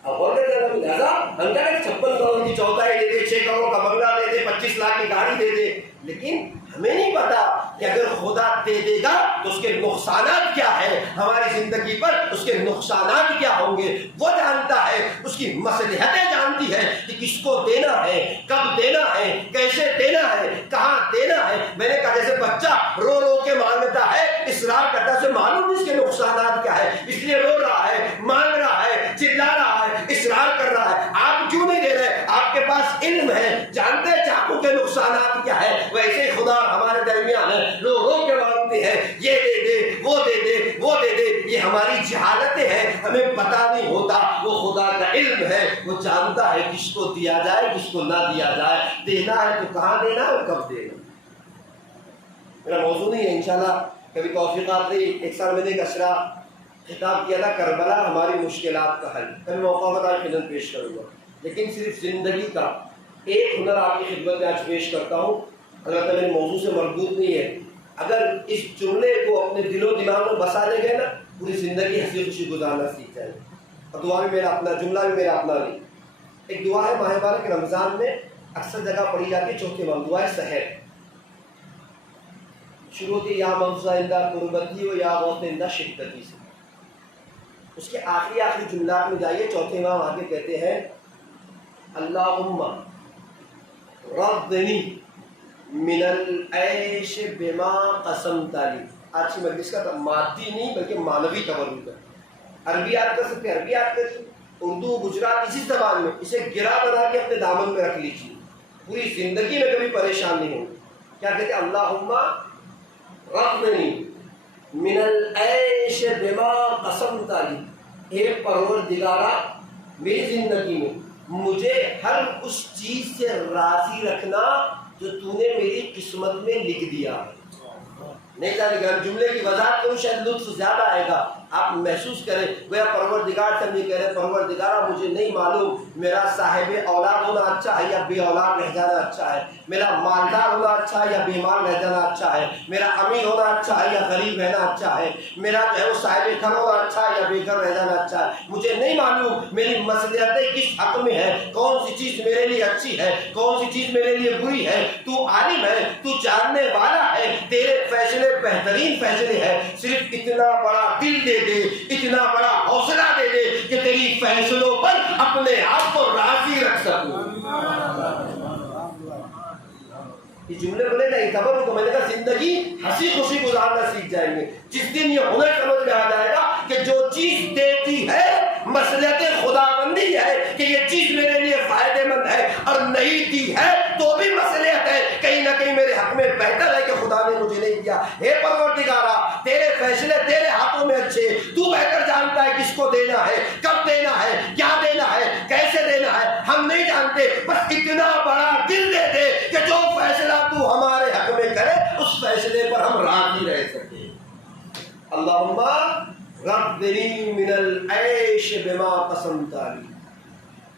اب بولتے ہیں لہذا ہم کیا کہ 56 کروڑ کی چوتھائی دے دے، 6 کروڑ کا بنگلہ دے دے، 25 لاکھ کی گاڑی دے دے، لیکن ہمیں نہیں پتا کہ اگر خدا دے دے گا تو اس کے نقصانات کیا ہے، ہماری زندگی پر اس کے نقصانات کیا ہوں گے وہ جانتا ہے، اس کی مصلحتیں جانتی ہے کہ کس کو دینا ہے، کب دینا ہے، کیسے دینا ہے، کہاں دینا ہے۔ میں نے کہا جیسے بچہ رو رو کے مانگتا ہے، اصرار کرتا ہے، اسے معلوم اس کے نقصانات کیا ہے، اس لیے رو رہا ہے، مانگ رہا ہے، چلا رہا ہے، اصرار کر رہا ہے۔ آپ کیوں نہیں دے رہے؟ آپ کے پاس علم ہے، جانتے ہیں چاقو کے نقصانات کیا ہے۔ ویسے ہی خدا ہمارے درمیان ہے، رو رو کے مانگتے ہیں، یہ دے دے، وہ دے دے، وہ دے دے۔ یہ ہماری جہالتیں ہیں، ہمیں پتہ نہیں ہوتا۔ وہ خدا کا علم ہے، وہ جانتا ہے کس کو دیا جائے، کس کو نہ دیا جائے، دینا ہے تو کہاں دینا ہے اور کب دینا۔ میرا موضوع نہیں ہے، انشاءاللہ کبھی توفیقات رہی۔ ایک سال میں نے ایک اشرا خطاب کیا تھا، کربلا ہماری مشکلات کا حل۔ کبھی موقع ہوگا تو خدمت پیش کروں گا، لیکن صرف زندگی کا ایک ہنر آپ کی خدمت میں آج پیش کرتا ہوں۔ البتہ میرے موضوع سے مربوط نہیں ہے، اگر اس جملے کو اپنے دل و دماغ میں بسا لے گئے نا، پوری زندگی ہنسی خوشی گزارنا سیکھ جائے گے۔ اور دعا بھی میرا اپنا، جملہ بھی میرا اپنا نہیں۔ ایک دعا ہے ماہ مبارک رمضان میں اکثر جگہ پڑھی جاتی ہے، چوتھے امام، دعائے سحر۔ شروع ہوتی ہے یا مفزع اندہ قربتی ہو یا غوث اندہ شدتی سے۔ اس کے آخری جملات میں جائیے، چوتھے امام آگے کہتے ہیں اللہم رضنی من العیش بما قسمت لی۔ آج کی مجلس کا مادی نہیں بلکہ معنوی تبرک ہے۔ عربی یاد کر سکتے ہیں، عربی یاد کریے، اردو گجرات اسی زبان میں، اسے گرا بنا کے اپنے دامن میں رکھ لیجیے، پوری زندگی میں کبھی پریشان نہیں ہوں گے۔ کیا کہتے ہیں؟ اللہم رضنی من العیش بما قسمت لی، اے پروردگارا میری زندگی میں مجھے ہر اس چیز سے راضی رکھنا جو تو نے میری قسمت میں لکھ دیا ہے۔ نہیں جانے گا جملے کی وضاحت کروں، شاید لطف زیادہ آئے گا، آپ محسوس کریں گویا پروردگار سے نہیں کہہ رہے پروردگارا مجھے نہیں معلوم میرا صاحب اولاد ہونا اچھا ہے یا بے اولاد رہ جانا اچھا ہے، میرا مالدار ہونا اچھا ہے یا بیمار رہ جانا اچھا ہے، میرا امیر ہونا اچھا ہے یا غریب رہنا اچھا ہے، میرا جو ہے وہ صاحب گھر ہونا اچھا ہے یا بے گھر رہ جانا اچھا ہے۔ مجھے نہیں معلوم میری مصلحتیں کس حق میں ہے، کون سی چیز میرے لیے اچھی ہے، کون سی چیز میرے لیے بری ہے۔ تو عالم ہے، تو جاننے والا ہے، تیرے فیصلے بہترین فیصلے ہیں۔ صرف اتنا بڑا دل دے دے، اتنا بڑا حوصلہ دے دے کہ تیری فیصلوں پر اپنے آپ کو راضی رکھ سکوں۔ یہ جملے بولے نا خبر کو میں نے کہا زندگی ہنسی خوشی گزارنا سیکھ جائیں گے جس دن یہ ہنر سمجھ میں آ جائے گا کہ جو چیز دیتی ہے مصلحت خدا بندی ہے کہ یہ چیز میرے لیے فائدہ مند ہے، اور نہیں دی ہے تو بھی مصلحت ہے، کہیں نہ کہیں میرے حق میں بہتر ہے کہ خدا نے مجھے نہیں دیا۔ اے پروردگارا تیرے فیصلے تیرے ہاتھوں میں اچھے، تو بہتر جانتا ہے کس کو دینا ہے، کب دینا ہے، کیا دینا ہے، کیسے دینا ہے، ہم نہیں جانتے، بس اتنا بڑا دل دے دے کہ جو فیصلہ تو ہمارے حق میں کرے اس فیصلے پر ہم راضی رہ سکیں۔ اللہم رضنی من العیش بما قسمت لی۔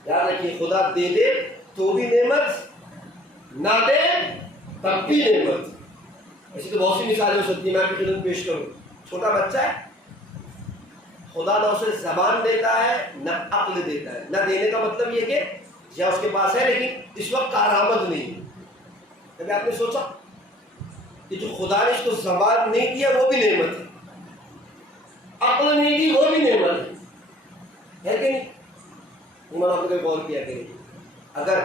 یاد رکھیے خدا دے دے تو بھی نعمت، نہ دے تب بھی نعمت۔ ایسی تو بہت سی مثالیں ہو سکتی ہیں، میں آپ کی خدمت پیش کروں۔ چھوٹا بچہ ہے، خدا نہ اسے زبان دیتا ہے نہ عقل دیتا ہے۔ نہ دینے کا مطلب یہ کہ یا اس کے پاس ہے لیکن اس وقت کارآمد نہیں ہے۔ کبھی آپ نے سوچا کہ جو خدا نے اس کو زبان نہیں دیا وہ بھی نعمت ہے، عقل نہیں دی وہ بھی نعمت ہے کہ نہیں؟ ایمان آپ نے غور کیا کہ اگر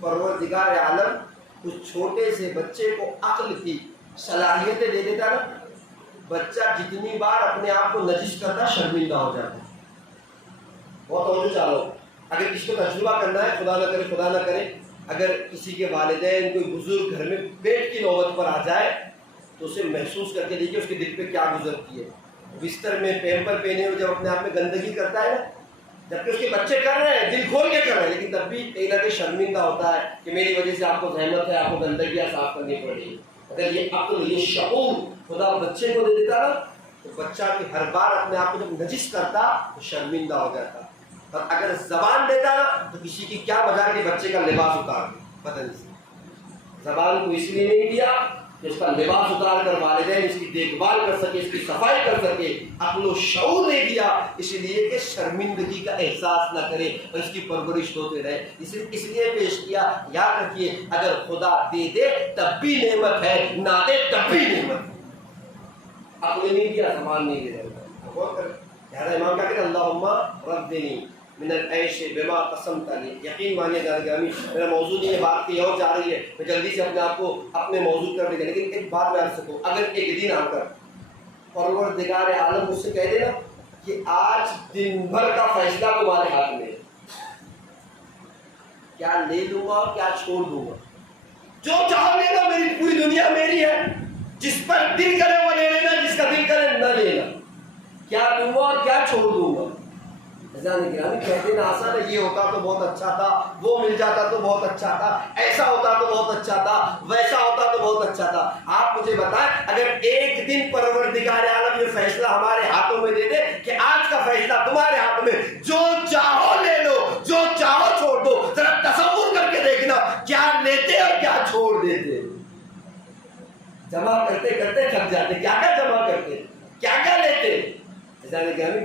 پروردگار عالم اس چھوٹے سے بچے کو عقل کی صلاحیتیں دے دیتا نا، بچہ جتنی بار اپنے آپ کو نجس کرتا شرمندہ ہو جاتا ہے۔ بہت توجہ چالو، اگر کسی کو تجربہ کرنا ہے، خدا نہ کرے اگر کسی کے والدین کوئی بزرگ گھر میں پیٹ کی نوبت پر آ جائے تو اسے محسوس کر کے دیکھیے اس کے دل پہ کیا گزرتی ہے۔ بستر میں پیمپر پہنے ہوئے جب اپنے آپ میں گندگی کرتا ہے نا، جبکہ اس کے بچے کر رہے ہیں، دل کھول کے کر رہے ہیں، لیکن تب بھی کہیں نہ کہیں شرمندہ ہوتا ہے کہ میری وجہ سے آپ کو زحمت ہے، آپ کو گندگیاں صاف کرنی پڑ رہی ہے۔ اگر یہ عقل، یہ شعور خدا بچے کو دے دیتا نا تو بچہ کہ ہر بار اپنے آپ کو جب نجس کرتا تو شرمندہ ہو جاتا، اور اگر زبان دیتا نا تو کسی کی کیا وجہ کہ بچے کا لباس اتار دے بدن سے۔ زبان کو اس لیے نہیں دیا کہ اس کا لباس اتار کر والدین اس کی دیکھ بھال کر سکے، اس کی صفائی کر سکے، عقل و شعور نہیں دیا اس لیے کہ شرمندگی کا احساس نہ کرے اور اس کی پرورش ہوتے رہے، اس لیے پیش کیا۔ یاد رکھیے اگر خدا دے دے تب بھی نعمت ہے، نہ دے تب بھی نعمت ہے۔ عقل نہیں دیا، زبان نہیں دے رہا، لہذا امام کیا کہتے ہیں اللہم ربنی من العیش بما قسمت لی۔ یقین مانیے گرامی، میرا موضوع نہیں ہے، بات کی اور جا رہی ہے، میں جلدی سے اپنے آپ کو اپنے موضوع کر دیں، لیکن ایک بات میں عرض کروں، اگر ایک دن آ کر پروردگار عالم مجھ سے کہہ دے نا کہ آج دن بھر کا فیصلہ تمہارے ہاتھ میں ہے، کیا لے لوں گا کیا چھوڑ دوں گا؟ جو چاہو لے لو، میری پوری دنیا میری ہے، جس پر دل کرے وہ لے لینا، جس کا دل کرے نہ لینا، کیا لوں گا اور کیا چھوڑ دوں گا؟ کہتے نا آسان ہے، یہ ہوتا تو بہت اچھا تھا، وہ مل جاتا تو بہت اچھا تھا، ایسا ہوتا تو بہت اچھا تھا، ویسا ہوتا تو بہت اچھا تھا۔ آپ مجھے بتائیں اگر ایک دن پروردگار عالم یہ فیصلہ ہمارے ہاتھوں میں دے دے کہ آج کا فیصلہ تمہارے ہاتھ میں، جو چاہو لے لو، جو چاہو چھوڑ دو، ذرا تصور کر کے دیکھنا کیا لیتے اور کیا چھوڑ دیتے؟ جمع کرتے کرتے تھک جاتے، کیا کیا جمع کرتے، کیا کیا لیتے؟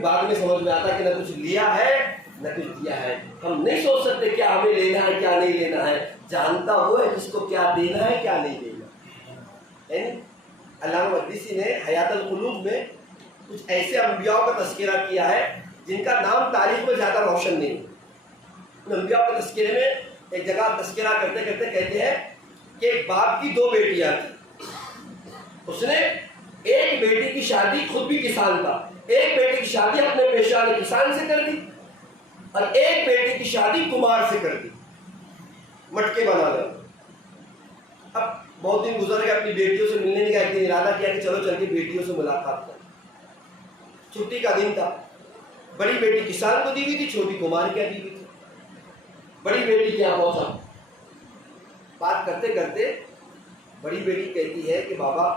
بعد میں سمجھ میں آتا کہ نہ کچھ لیا ہے نہ کچھ دیا ہے۔ ہم نہیں سوچ سکتے کیا ہمیں لینا ہے کیا نہیں لینا ہے، جانتا وہ ہے جس کو کیا دینا ہے کیا نہیں دینا۔ علامہ مقدسی نے حیات القلوب میں کچھ ایسے انبیاء کا تذکرہ کیا ہے جن کا نام تاریخ میں زیادہ روشن نہیں۔ ان انبیاء کے تذکرے میں ایک جگہ تذکرہ کرتے کرتے کہتے ہیں کہ ایک باپ کی دو بیٹیاں تھیں، اس نے ایک بیٹی کی شادی خود بھی کسان تھا، ایک بیٹی کی شادی اپنے پیشہ والے کسان سے کر دی اور ایک بیٹی کی شادی کمار سے کر دی، مٹکے بنا کر۔ اب بہت دن گزر گئے، اپنی بیٹیوں سے ملنے کا ایک دن ارادہ کیا کہ چلو چل کے بیٹیوں سے ملاقات کریں۔ چھٹی کا دن تھا، بڑی بیٹی کسان کو دی ہوئی تھی، چھوٹی کمار کیا دی ہوئی تھی۔ بڑی بیٹی کیا پہنچا، بات کرتے کرتے بڑی بیٹی کہتی ہے کہ بابا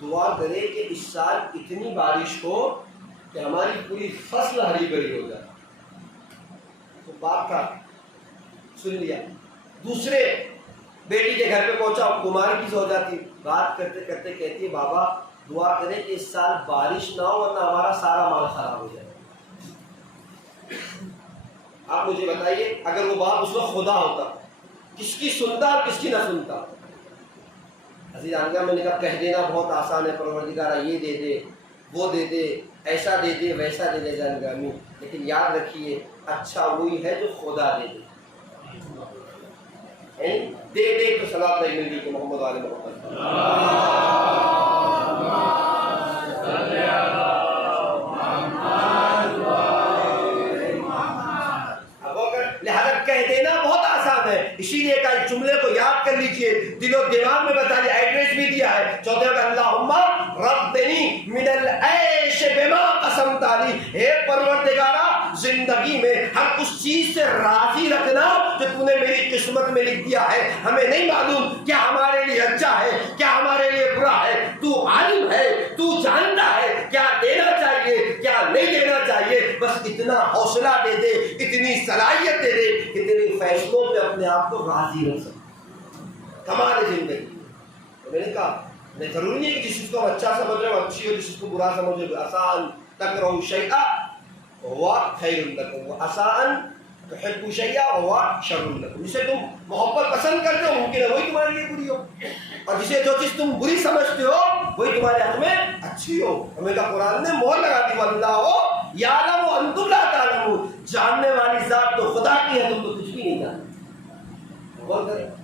دعا کرے کہ اس سال اتنی بارش ہو کہ ہماری پوری فصل ہری بھری ہو جائے۔ تو باپ کا سن لیا۔ دوسرے بیٹی کے گھر پہ پہنچا، کمار کی زوجہ تھی، بات کرتے کرتے کہتی ہے بابا دعا کرے کہ اس سال بارش نہ ہو ورنہ ہمارا سارا مال خراب ہو جائے۔ آپ مجھے بتائیے اگر وہ باپ اس وقت خدا ہوتا کس کی سنتا اور کس کی نہ سنتا؟ عزیز آنگا میں نے کہا کہہ دینا بہت آسان ہے، پروردگارہ یہ دے دے وہ دے دے ایسا دے دے ویسا دے دے جانگامی، لیکن یاد رکھیے اچھا وہی ہے جو خدا دے دے۔ دے دے تو صلاۃ نہیں مل گئی کہ محمد علیہ محمد۔ لہذا کہہ دینا بہت آسان ہے، اسی لیے کہ جملے کو یاد کر لیجئے، دل و دماغ میں بتا دیا، ایڈریس بھی دیا ہے، چوتھے کا اللہم ربنی من العیش بما قسمت لی، اے پروردگارہ زندگی میں ہر اس چیز سے راضی رکھنا جو تو نے میری قسمت میں لکھ دیا ہے۔ ہمیں نہیں معلوم کیا ہمارے لیے اچھا ہے کیا ہمارے لیے برا ہے، تو عالم ہے، تو جانتا ہے کیا دینا چاہیے کیا نہیں دینا چاہیے، بس اتنا حوصلہ دے دے، اتنی صلاحیت دے دے کہ تیرے فیصلوں پہ اپنے آپ کو راضی رکھ سکے۔ کمال زندگی میں نے کہا نہیں ضروری نہیں کہ جس چیز کو ہم اچھا سمجھ رہے ہو اچھی ہو، جس چیز کو برا سمجھ رہے ہو آسان تکرہوا شیئا وہو خیر لکم وآسان تحبوا شیئا وہو شر لکم، جسے تم محبت پسند کرتے ہو ممکن ہے وہی تمہارے لیے بری ہو، اور جسے جو چیز تم بری سمجھتے ہو وہی تمہارے حق میں اچھی ہو۔ ہمیں کہا قرآن نے مہر لگا دی واللہ یعلم وانتم لا تعلمون، جاننے والی ذات تو خدا کی ہے، تم تو کچھ بھی نہیں جانتے۔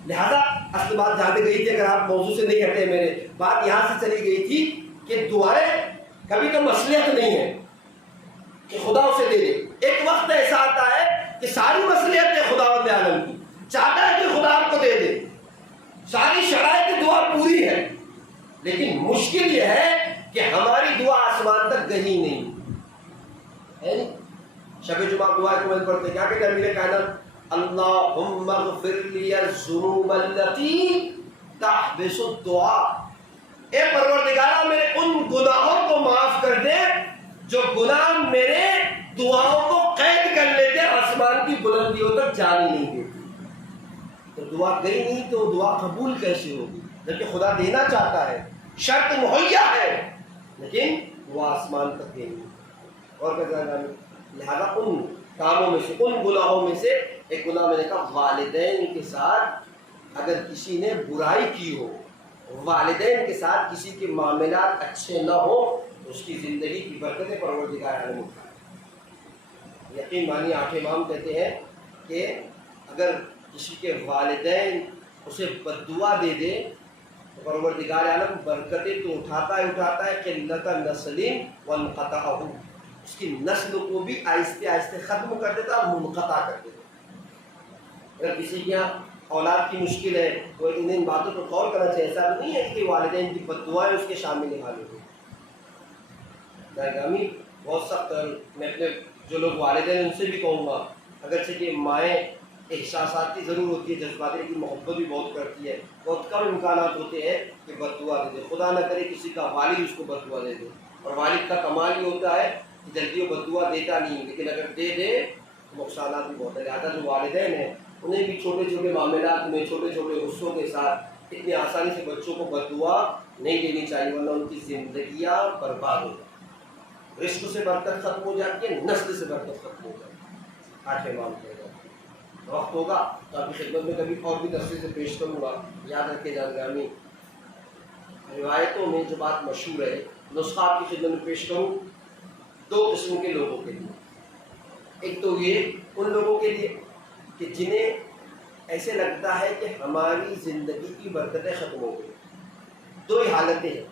لہذا اصل بات جہاں تک گئی تھی، اگر آپ موضوع سے نہیں ہٹے میرے، بات یہاں سے چلی گئی تھی کہ دعائیں کبھی تو مصلحت نہیں ہے کہ خدا اسے دے دے، ایک وقت ایسا آتا ہے کہ ساری مصلحت ہے خداوند عالم کی، چاہتا ہے کہ خدا آپ کو دے دے، ساری شرائط دعا پوری ہے، لیکن مشکل یہ ہے کہ ہماری دعا آسمان تک گئی نہیں ہے۔ شب جمعہ دعا کو میں پڑھتے کیا کہ امیر کائنات اللہم اغفر لی الذنوب التي تحبس الدعاء، اے پروردگارہ میرے ان گناہوں کو معاف کر دے جو گناہ میرے دعاؤں کو قید کر لیتے، آسمان کی بلندیوں تک جانے نہیں دیتے۔ تو دعا گئی نہیں تو دعا قبول کیسے ہوگی؟ جبکہ خدا دینا چاہتا ہے، شرط مہیا ہے، لیکن دعا آسمان تک گئی نہیں۔ اور لہٰذا ان کاموں میں سے، ان گناہوں میں سے ایک گناہ میں نے کہا والدین کے ساتھ اگر کسی نے برائی کی ہو، والدین کے ساتھ کسی کے معاملات اچھے نہ ہو تو اس کی زندگی کی برکتیں پروردگار عالم اٹھائے۔ یقین مانی آٹھ امام کہتے ہیں کہ اگر کسی کے والدین اسے بد دعا دے دے تو پروردگار عالم برکتیں تو اٹھاتا ہے قلت نسل وانقطعہ، اس کی نسل کو بھی آہستہ آہستہ ختم کر دیتا اور منقطع کر دیتا۔ اگر کسی کے یہاں اولاد کی مشکل ہے تو ان باتوں پر غور کرنا چاہیے۔ ایسا نہیں ہے کہ والدین کی بد دعائیں اس کے شامل حال ہو گئی۔ گامی بہت سخت، میں اپنے جو لوگ والدین ان سے بھی کہوں گا، اگرچہ کہ مائیں احساسات کی ضرور ہوتی ہے، جذباتی کی محبت بھی بہت کرتی ہے، بہت کم امکانات ہوتے ہیں کہ بد دعا دے دے۔ خدا نہ کرے کسی کا والد اس کو بد دعا دے دے، اور والد کا کمال یہ ہوتا ہے کہ جلدی وہ بد دعا دیتا نہیں، لیکن اگر دے دے تو نقصانات بھی بہت ہے۔ لہٰذا جو والدین ہیں انہیں بھی چھوٹے چھوٹے معاملات میں چھوٹے چھوٹے غصوں کے ساتھ اتنی آسانی سے بچوں کو بد دعا نہیں دینی چاہیے، ورنہ ان کی زندگیاں برباد ہو جائیں، رزق سے برکت ختم ہو جاتی ہے، نسل سے برکت ختم ہو جاتی ہے۔ آٹھ امام کہہ رہا ہے، وقت ہوگا تو آپ کی خدمت میں کبھی اور بھی تفصیل سے پیش کروں گا۔ یاد رکھے جانگرامی، روایتوں میں جو بات مشہور ہے، نسخہ آپ کی خدمت میں پیش کروں دو قسم کے لوگوں کے لیے۔ ایک تو یہ ان لوگوں کے لیے کہ جنہیں ایسے لگتا ہے کہ ہماری زندگی کی برکتیں ختم ہو گئی۔ دو ہی حالتیں ہیں،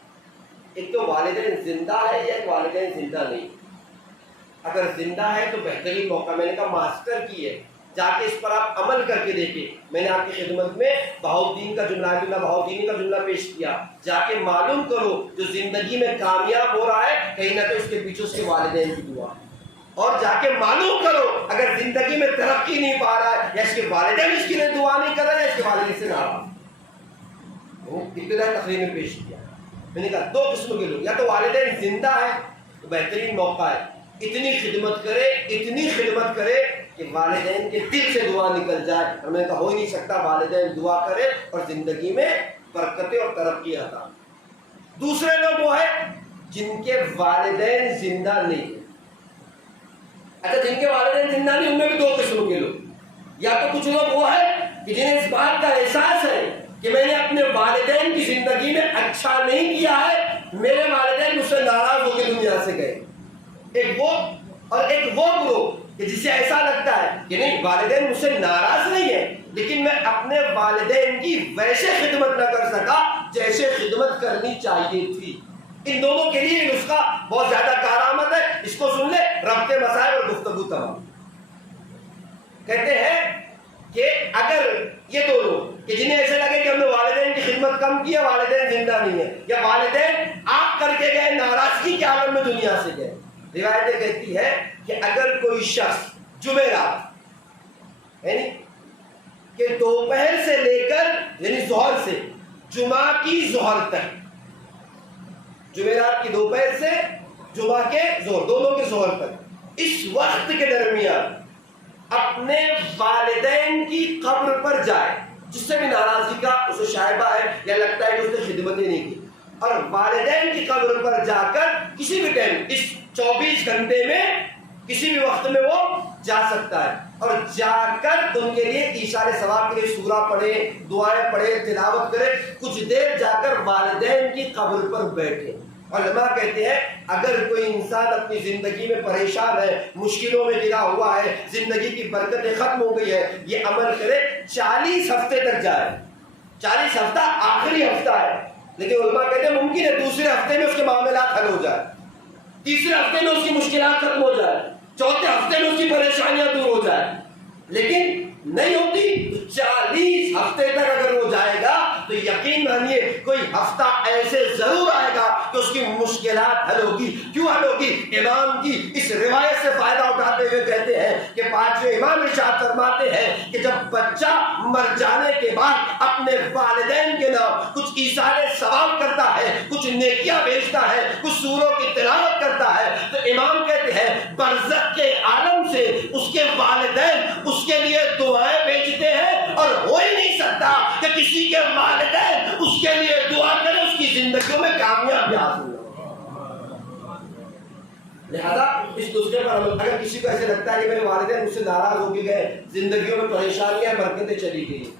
ایک تو والدین زندہ ہے یا ایک والدین زندہ نہیں۔ اگر زندہ ہے تو بہترین موقع، میں نے کہا ماسٹر کی ہے، جا کے اس پر آپ عمل کر کے دیکھیں۔ میں نے آپ کی خدمت میں بہاؤالدین کا جملہ، بہاؤالدینی کا جملہ پیش کیا، جا کے معلوم کرو جو زندگی میں کامیاب ہو رہا ہے کہیں نہ کہیں اس کے پیچھے اس کے والدین کی دعا، اور جا کے معلوم کرو اگر زندگی میں ترقی نہیں پا رہا ہے یا اس کے والدین اس کے لیے دعا نہیں کر رہے ہیں، اس کے والدین سے ناراض۔ ابتدائی تقریر میں پیش کیا، میں نے کہا دو قسم کے لوگ، یا تو والدین زندہ ہے تو بہترین موقع ہے، اتنی خدمت کرے کہ والدین کے دل سے دعا نکل جائے۔ اور میں نے کہا ہو ہی نہیں سکتا والدین دعا کرے اور زندگی میں برکتیں اور ترقی عطا۔ دوسرے لوگ وہ ہیں جن کے والدین زندہ نہیں ہیں۔ اچھا، جن کے والدین زندہ نہیں، ان میں بھی دو قسم کے لوگ، یا تو کچھ لوگ وہ ہیں کہ جنہیں اس بات کا احساس ہے کہ میں نے اپنے والدین کی زندگی میں اچھا نہیں کیا ہے، میرے والدین مجھ سے ناراض ہو کے دنیا سے گئے۔ ایک وہ، اور ایک وہ گروہ کہ جسے ایسا لگتا ہے کہ نہیں والدین مجھ سے ناراض نہیں ہے، لیکن میں اپنے والدین کی ویسے خدمت نہ کر سکا جیسے خدمت کرنی چاہیے تھی۔ ان دونوں کے لیے نسخہ بہت زیادہ کارآمد ہے، اس کو سن لے، ربط مسائل اور گفتگو تمام۔ کہتے ہیں کہ اگر یہ دونوں کہ جنہیں ایسے لگے کہ ہم نے والدین کی خدمت کم کی ہے، والدین زندہ نہیں ہے، یا والدین آپ کر کے گئے ناراضگی کے عالم میں دنیا سے گئے، روایتیں کہتی ہے کہ اگر کوئی شخص جمعرات یعنی کہ دوپہر سے لے کر یعنی ظہر سے جمعہ کی ظہر تک، جمعرات کی دوپہر سے جمعہ کے ظہر، دونوں کے ظہر تک، اس وقت کے درمیان اپنے والدین کی قبر پر جائے، جس سے بھی ناراضگی کا اسے شائبہ ہے یا لگتا ہے کہ اس نے خدمتیں نہیں کی، اور والدین کی قبر پر جا کر کسی بھی ٹائم، اس 24 گھنٹے میں کسی بھی وقت میں وہ جا سکتا ہے، اور جا کر ان کے لیے ایثار ثواب کے لیے سورہ پڑھے، دعائیں پڑھے، تلاوت کرے، کچھ دیر جا کر والدین کی قبر پر بیٹھے۔ علماء کہتے ہیں اگر کوئی انسان اپنی زندگی میں پریشان ہے، مشکلوں میں گرا ہوا ہے، زندگی کی برکتیں ختم ہو گئی ہے، یہ عمل کرے، 40 ہفتے تک جائے۔ 40 ہفتہ آخری ہفتہ ہے، لیکن علماء کہتے ہیں ممکن ہے دوسرے ہفتے میں اس کے معاملات حل ہو جائے، تیسرے ہفتے میں اس کی مشکلات ختم ہو جائے، چوتھے ہفتے میں اس کی پریشانیاں دور ہو جائے، لیکن نہیں ہوتی تو 40 ہفتے تک اگر وہ جائے گا تو یقین مانیے کوئی ہفتہ ایسے ضرور آئے گا کہ اس کی مشکلات حل ہوگی۔ کیوں حل ہوگی؟ امام کی اس روایت سے فائدہ اٹھاتے ہوئے کہتے ہیں کہ پانچویں امام ارشاد فرماتے ہیں کہ جب بچہ مر جانے کے بعد اپنے والدین کے نام کچھ ایثار ثواب کرتا ہے، کچھ نیکیاں بھیجتا ہے، کچھ سوروں کی تلاوت کرتا ہے، تو امام کہتے ہیں برزخ کے عالم سے اس کے والدین اس کے لیے دعائیں بھیجتے ہیں، اور ہو ہی نہیں سکتا کہ کسی کے والدین اس کے لیے دعا کریں اس کی زندگیوں میں کامیابی حاصل ہو. لہذا اس نسخے پر اگر کسی کو ایسے لگتا ہے کہ میرے والدین مجھ سے ناراض ہو کے گئے، زندگیوں میں پریشانیاں برکتیں چلی گئی،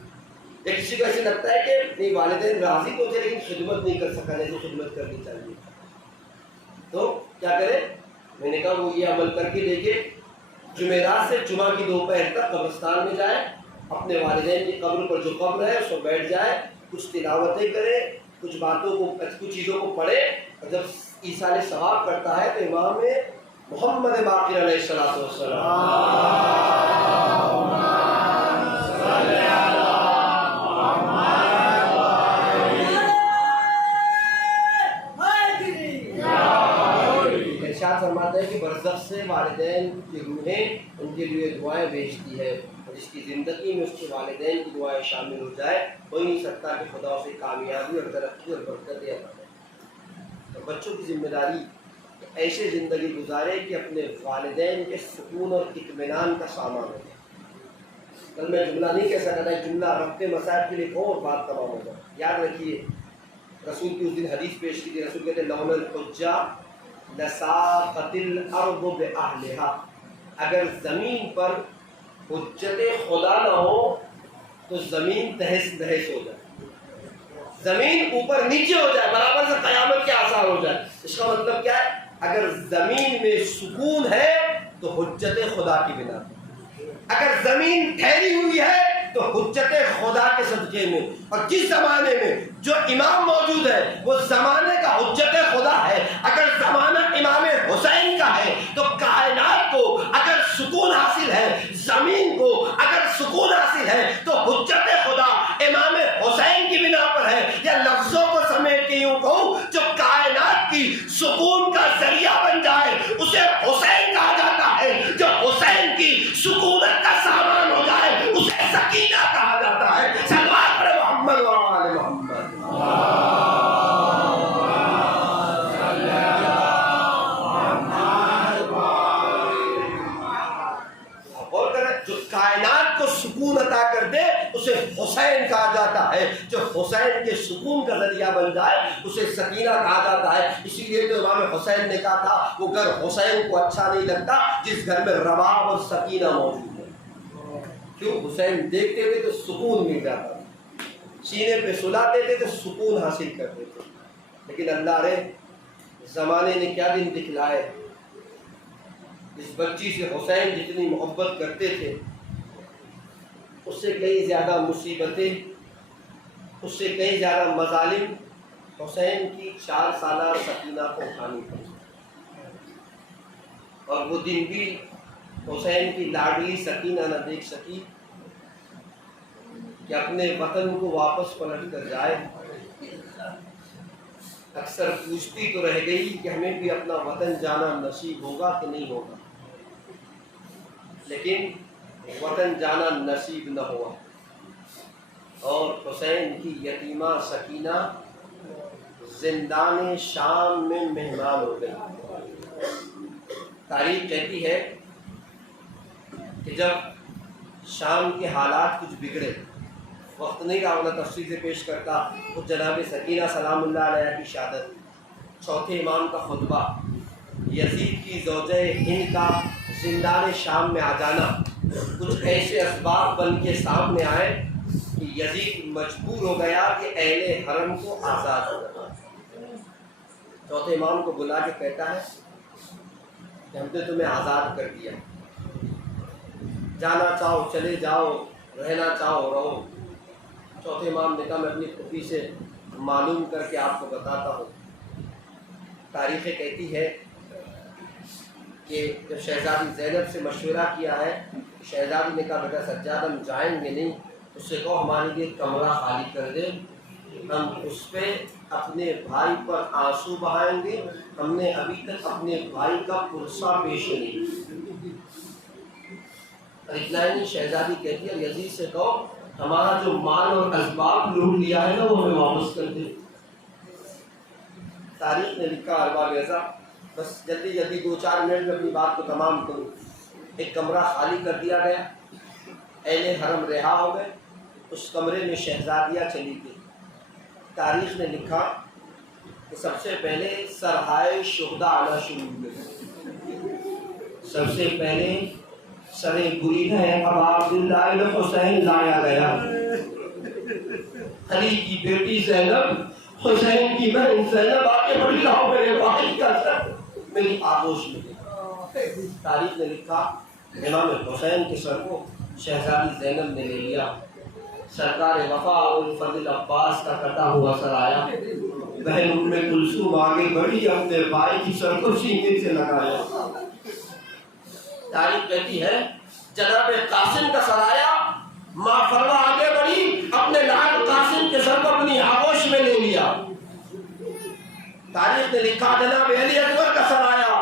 یا کسی کو ایسے لگتا ہے کہ نہیں والدین راضی تو تھے لیکن خدمت نہیں کر سکا جیسے خدمت کرنی چاہیے، تو کیا کرے؟ میں نے کہا وہ یہ عمل کر کے دیکھے، جمعرات سے جمعہ کی دوپہر تک قبرستان میں جائے، اپنے والدین کی قبر پر جو قبر ہے اس پر بیٹھ جائے، کچھ تلاوتیں کرے، کچھ باتوں کو کچھ چیزوں کو پڑھے، اور جب ایصال ثواب کرتا ہے تو امام محمد باقر علیہ السلام فرماتا ہے کہ برزخ سے والدین کی روحیں ان کے لیے دعائیں بھیجتی ہے، اور جس کی زندگی میں اس کے والدین کی دعائیں شامل ہو جائے ہو ہی نہیں سکتا کہ خدا اسے کامیابی اور ترقی اور برکت عطا کرے. تو بچوں کی ذمہ داری ایسے زندگی گزارے کہ اپنے والدین کے سکون اور اطمینان کا سامان ہو. کل میں جملہ نہیں کہہ سکتا تھا، ایک جملہ رفع مسائل کے لیے اور بات تمام ہوگا. یاد رکھیے رسول کی اس دن حدیث پیش کی تھی، رسول کہتے ہیں لولا الحجہ لساقت الارض باہلہا، اگر زمین پر حجت خدا نہ ہو تو زمین تہس نہس ہو جائے، زمین اوپر نیچے ہو جائے، برابر سے قیامت کے آثار ہو جائے. اس کا مطلب کیا ہے؟ اگر زمین میں سکون ہے تو حجت خدا کی بنا پر، اگر زمین ٹھہری ہوئی ہے تو حجت خدا کے صدقے میں. اور جس زمانے میں جو امام موجود ہے وہ زمانے کا حجت خدا ہے. اگر زمانہ امام حسین کا ہے تو کائنات کو اگر سکون حاصل ہے، زمین کو اگر سکون حاصل ہے تو حجت خدا امام حسین کی بنا پر ہے. یا لفظوں کو سمیٹ کے یوں کہوں، جو کائنات کی سکون کا ذریعہ بن جائے اسے حسین کہا جاتا ہے، جو حسین کی سکونت کا سامان ہو جائے اسے سکینہ کہا جاتا ہے. صلوات پر محمد و آل محمد. جو کائنات کو سکون عطا کر دے اسے حسین کہا جاتا ہے، جو حسین کے سکون کا ذریعہ بن جائے اسے سکینہ کہا جاتا ہے. اسی لیے تو امام حسین نے کہا تھا وہ گھر حسین کو اچھا نہیں لگتا جس گھر میں رباب اور سکینہ موجود ہے. کیوں؟ حسین دیکھتے تھے تو سکون مل جاتا تھا، سینے پہ سلاتے تھے تو سکون حاصل کرتے تھے. لیکن اللہ رے زمانے نے کیا دن دکھلائے، اس بچی سے حسین جتنی محبت کرتے تھے اس سے کئی زیادہ مصیبتیں، اس سے کئی زیادہ مظالم حسین کی 4 سالہ سکینہ کو اٹھانی پڑی. اور وہ دن بھی حسین کی لاڈلی سکینہ نہ دیکھ سکی کہ اپنے وطن کو واپس پلٹ کر جائے. اکثر پوچھتی تو رہ گئی کہ ہمیں بھی اپنا وطن جانا نصیب ہوگا کہ نہیں ہوگا، لیکن وطن جانا نصیب نہ ہوا اور حسین کی یتیمہ سکینہ زندان شام میں مہمان ہو گئی. تاریخ کہتی ہے کہ جب شام کے حالات کچھ بگڑے، وقت نہیں رہا میں تفصیل سے پیش کرتا، تو جناب سکینہ سلام اللہ علیہ کی شہادت، چوتھے امام کا خطبہ، یزید کی زوجہ ہند کا زندان شام میں آ جانا، کچھ ایسے اسباب بن کے سامنے آئے کہ یزید مجبور ہو گیا کہ اہل حرم کو آزاد کرنا. چوتھے امام کو بلا کے کہتا ہے کہ ہم نے تمہیں آزاد کر دیا، جانا چاہو چلے جاؤ، رہنا چاہو رہو. چوتھے امام نے کہا میں اپنی پھوپھی سے معلوم کر کے آپ کو بتاتا ہوں. تاریخ کہتی ہے کہ جب شہزادی زینب سے مشورہ کیا ہے، شہزادی نے کہا بیٹا سجاد ہم جائیں گے نہیں، اس سے کہو ہمارے لیے کمرہ خالی کر دے، ہم اس پہ اپنے بھائی پر آنسو بہائیں گے، ہم نے ابھی تک اپنے بھائی کا پرسہ پیش نہیں. اتنا ہی نہیں، شہزادی کہتی ہے یزید سے کہو ہمارا جو مال اور اسباب لوٹ لیا ہے نا وہ ہمیں واپس کر دے. تاریخ نے لکھا ارباب ایسا، بس جلدی جلدی 2-4 منٹ میں اپنی بات کو تمام کروں. ایک کمرہ خالی کر دیا گیا، اہل حرم رہا ہو گئے، اس کمرے میں شہزادیاں چلی گئی. تاریخ نے لکھا کہ سب سے پہلے سرہائے شہداء آنا شروع ہوئے. سب سے پہلے سر گرید ہے ابا عبداللہ ابن حسین لایا گیا. علی کی بیٹی زینب، حسین کی بہن زینب آ کے بڑی لاؤ میرے بھائی کا سر میری آغوش میں. تاریخ نے لکھا امام حسین کے سر کو شہزادی زینب نے لے لیا. سرکار وفا الفضل عباس کا کٹا ہوا سر آیا. بہن ام کلثوم آگے بڑھی، اپنے بھائی کی سر کو سینے سے لگایا. تاریخ کہتی ہے جناب قاسم کا سر آیا، ماں فروا آگے بڑھی، اپنے لال قاسم کے سر کو اپنی آغوش میں لے لیا. تاریخ نے لکھا جناب علی اکبر کا سر آیا،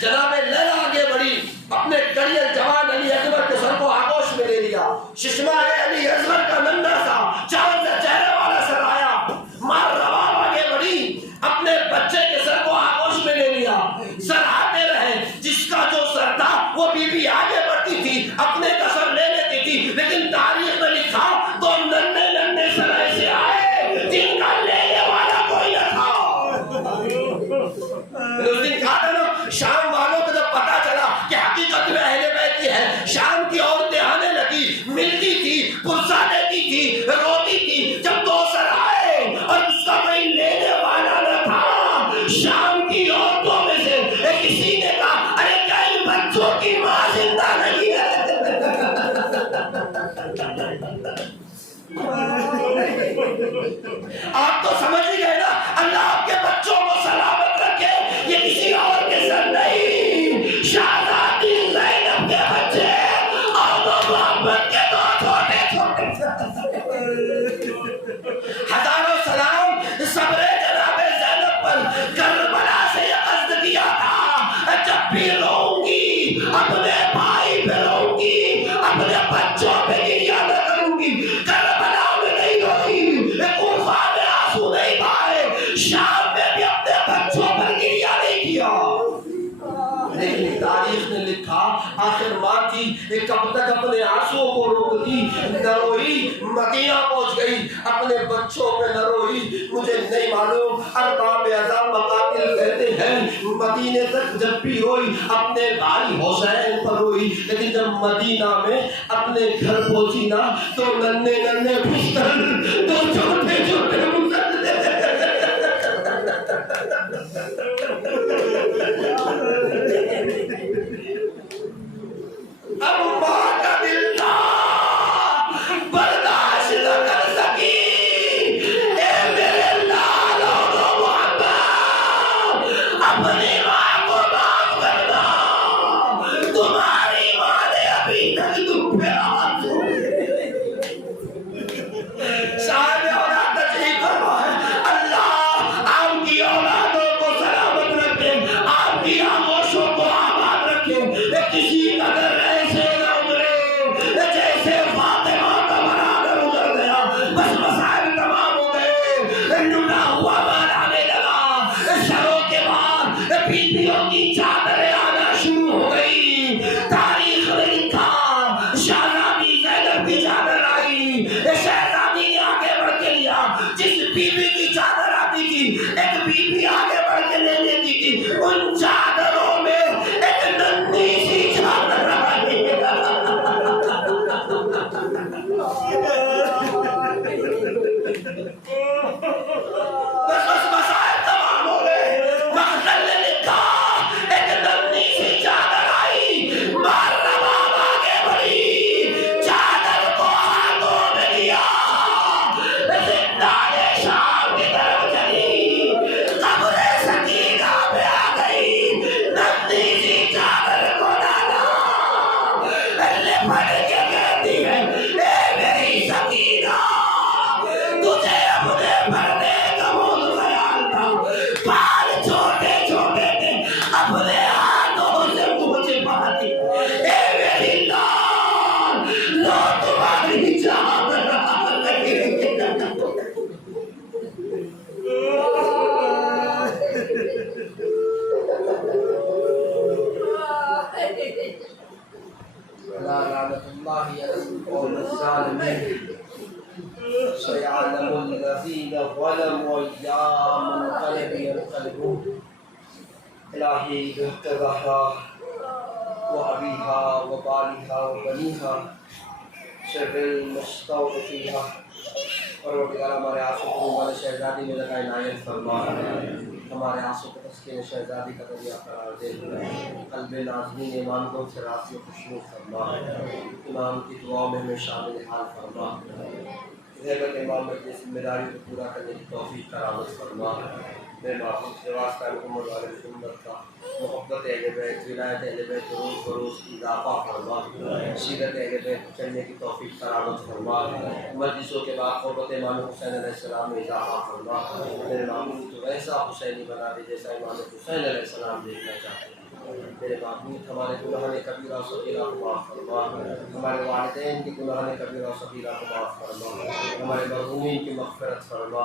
جناب لیلا آگے بڑھی، اپنے کڑیل جوان علی اکبر کے سر کو آغوش میں لے لیا. ششما علی اصغر کا ننھا سا چاند سے چہرے والا سر آیا، ماں رواب آگے بڑھی، اپنے بچے کے سر کو آغوش میں لے لیا. سر آتے رہے، جس کا جو سر تھا وہ بی بی آگے بڑھتی تھی، اپنے کا سر لے لیتی تھی. لیکن تاریخ میں لکھا تو ننھے ننھے سر ایسے آئے جن کا لینے والا کوئی نہ تھا. اس دن کہا تھا نا، شام والوں کو جب پتا چلا کہ حقیقت میں اہل بیت کی ہے، شام کی عورتیں آنے لگی، ملتی تھی، پرسا دیتی تھی، روتی تھی. جب دو سر آئے اور اس کا کوئی لینے والا نہ تھا، شام کی عورتوں میں سے کسی نے کہا ارے کیا ان بچوں کی ماں زندہ نہیں ہے؟ آپ تو سمجھ ہی گئے نا، اللہ آپ کے بچوں کو سلامت رکھے، یہ کسی اور کے سر نہیں، شہزادی زینب کے بچے اور محمد کے دو چھوٹے چھوٹے. ہزاروں سلام صبر جناب زینب پر. کربلا سے یہ قصد کیا تھا جب بھی روؤں گی اپنے بھائی پہ روؤں گی، اپنے بچوں پہ گریہ نہ کروں گی. کربلا میں نہیں روئی، کوفہ میں آنسو نہیں بہائے، شام میں بھی اپنے بچوں پر گریہ نہیں کیا. لیکن تاریخ نے لکھا آخر ماں تھی، کب تک اپنے آنسو کو روکتی؟ نہ روئی، مدینہ پہنچ گئی، اپنے بچوں پہ نہ روئی. مجھے نہیں معلوم، ارباب اعظام مقاتل کہتے ہیں مدینے تک جب بھی روئی اپنے بھائی حسین پر روئی، لیکن جب مدینہ میں اپنے گھر پہنچی نا تو ننھے ننھے بستر، دو چھوٹے چھوٹے بستر. اب ماں کا دل تھا برداشت نہ کر سکی. اے میرے لال اور محمد، اپنی ماں کو معاف کرنا، تمہاری ماں نے ابھی تک تم پہ ہاتھ صاحب اولاد تشریف فرمائے. اللہ آپ کی اولادوں کو سلامت رکھے، آپ کی آغوشوں کو آباد رکھے. کسی قدر ایسے نہ اترے جیسے فاطمہ کا برادر اتر گیا، بس مسائل تمام ہو گئے، لٹا ہوا مال آنے لگا. شروں کے بعد بیویوں کی چادریں آنا شروع ہو گئی. تاریخ نے لکھا شہزادی زینب کی چادر آئی. شہزادی نے آگے بڑھ کے لیا، جس بیوی کی چادر آتی تھی ایک بیوی آگے بڑھ کے لے لیتی تھی. ان چادروں میں ایک ننھی سی چادر آئی. بس مسائل تمام ہو گئے. مقتل نے لکھا ایک ننھی سی چادر آئی. مار رباب آگے بڑھی، چادر کو ہاتھوں میں لیا، زندہ شام کی طرف چلی. ظلموا أيام القلب ينقلبون إلهي بمقتضاها وأبيها وبالها وبنيها شغل مستوطفيها پروردگار ہمارے آنسو کو ہمارے شہزادی میں لگا عنایت فرما، ہمارے آنسو کو تسکین شہزادی کا ذریعہ قرار دے، قلب ناظرین ایمان کو سے راضی و خوشنود فرما، امام کی دعاؤں میں ہمیں شامل حال فرما، غیبت امام کی ذمہ داری کو پورا کرنے کی توفیق کرامت فرما، میرے معبود سے واسطہ محمد والے محمد کا محبت اہل بیت، ولایت اہل بیت روز بروز اضافہ فرما، سیرت اہل بیت چلنے کی توفیق کرامت فرما، مجلسوں کے بعد قربت امام حسین علیہ السلام میں اضافہ فرما، میرے معبود تو ویسا حسینی بنا دے جیسا امام حسین علیہ السلام دیکھنا چاہتے ہیں، میرے معبود ہمارے گناہان کبیرہ و صغیرہ کو معاف فرما، ہمارے والدین کی گناہان کبیرہ و صغیرہ کو معاف فرما، ہمارے مرحومین کی مغفرت فرما،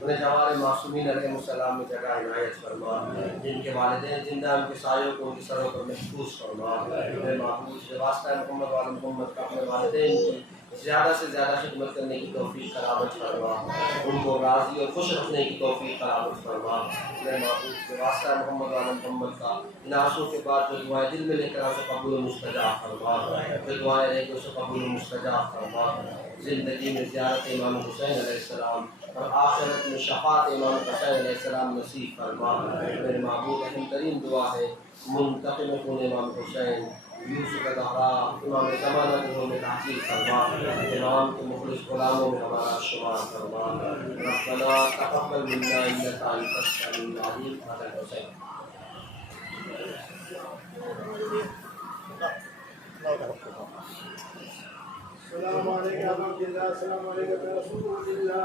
انہیں ہمارے معصومین علیہ السلام میں جگہ عنایت فرما، جن کے والدین زندہ ان کے سایوں کو ان کی سروں پر محفوظ فرما، میرے معبود سے واسطہ محمد والے محمد کا اپنے والدین کی زیادہ سے زیادہ خدمت کرنے کی توفیق کرامت فرما، ان کو راضی اور خوش رکھنے کی توفیق کرامت فرما، میرے معبود سے واسطہ محمد والے محمد کا ان آنسوں کے بعد جو دعائیں دل میں لے کر اسے قبول و مستجاب فرما، جو دعائیں لے کر اسے قبول و مستجاب فرما، زندگی میں زیارت امام حسین علیہ السلام اور آخرت میں شفاعت امام حسین علیہ السلام نصیب فرما، میرے معبود اہم ترین دعا ہے منتقم کن امام حسین یوسف زہرا امام زمانہ کے روح میں تحصیل فرما، امام کے مخلص غلاموں میں ہمارا شمار فرما، ربنا تقبل منا انک انت السمیع العلیم حضرت حسین۔ السلام علیکم ورحمۃ اللہ، السلام علیکم رسول اللہ۔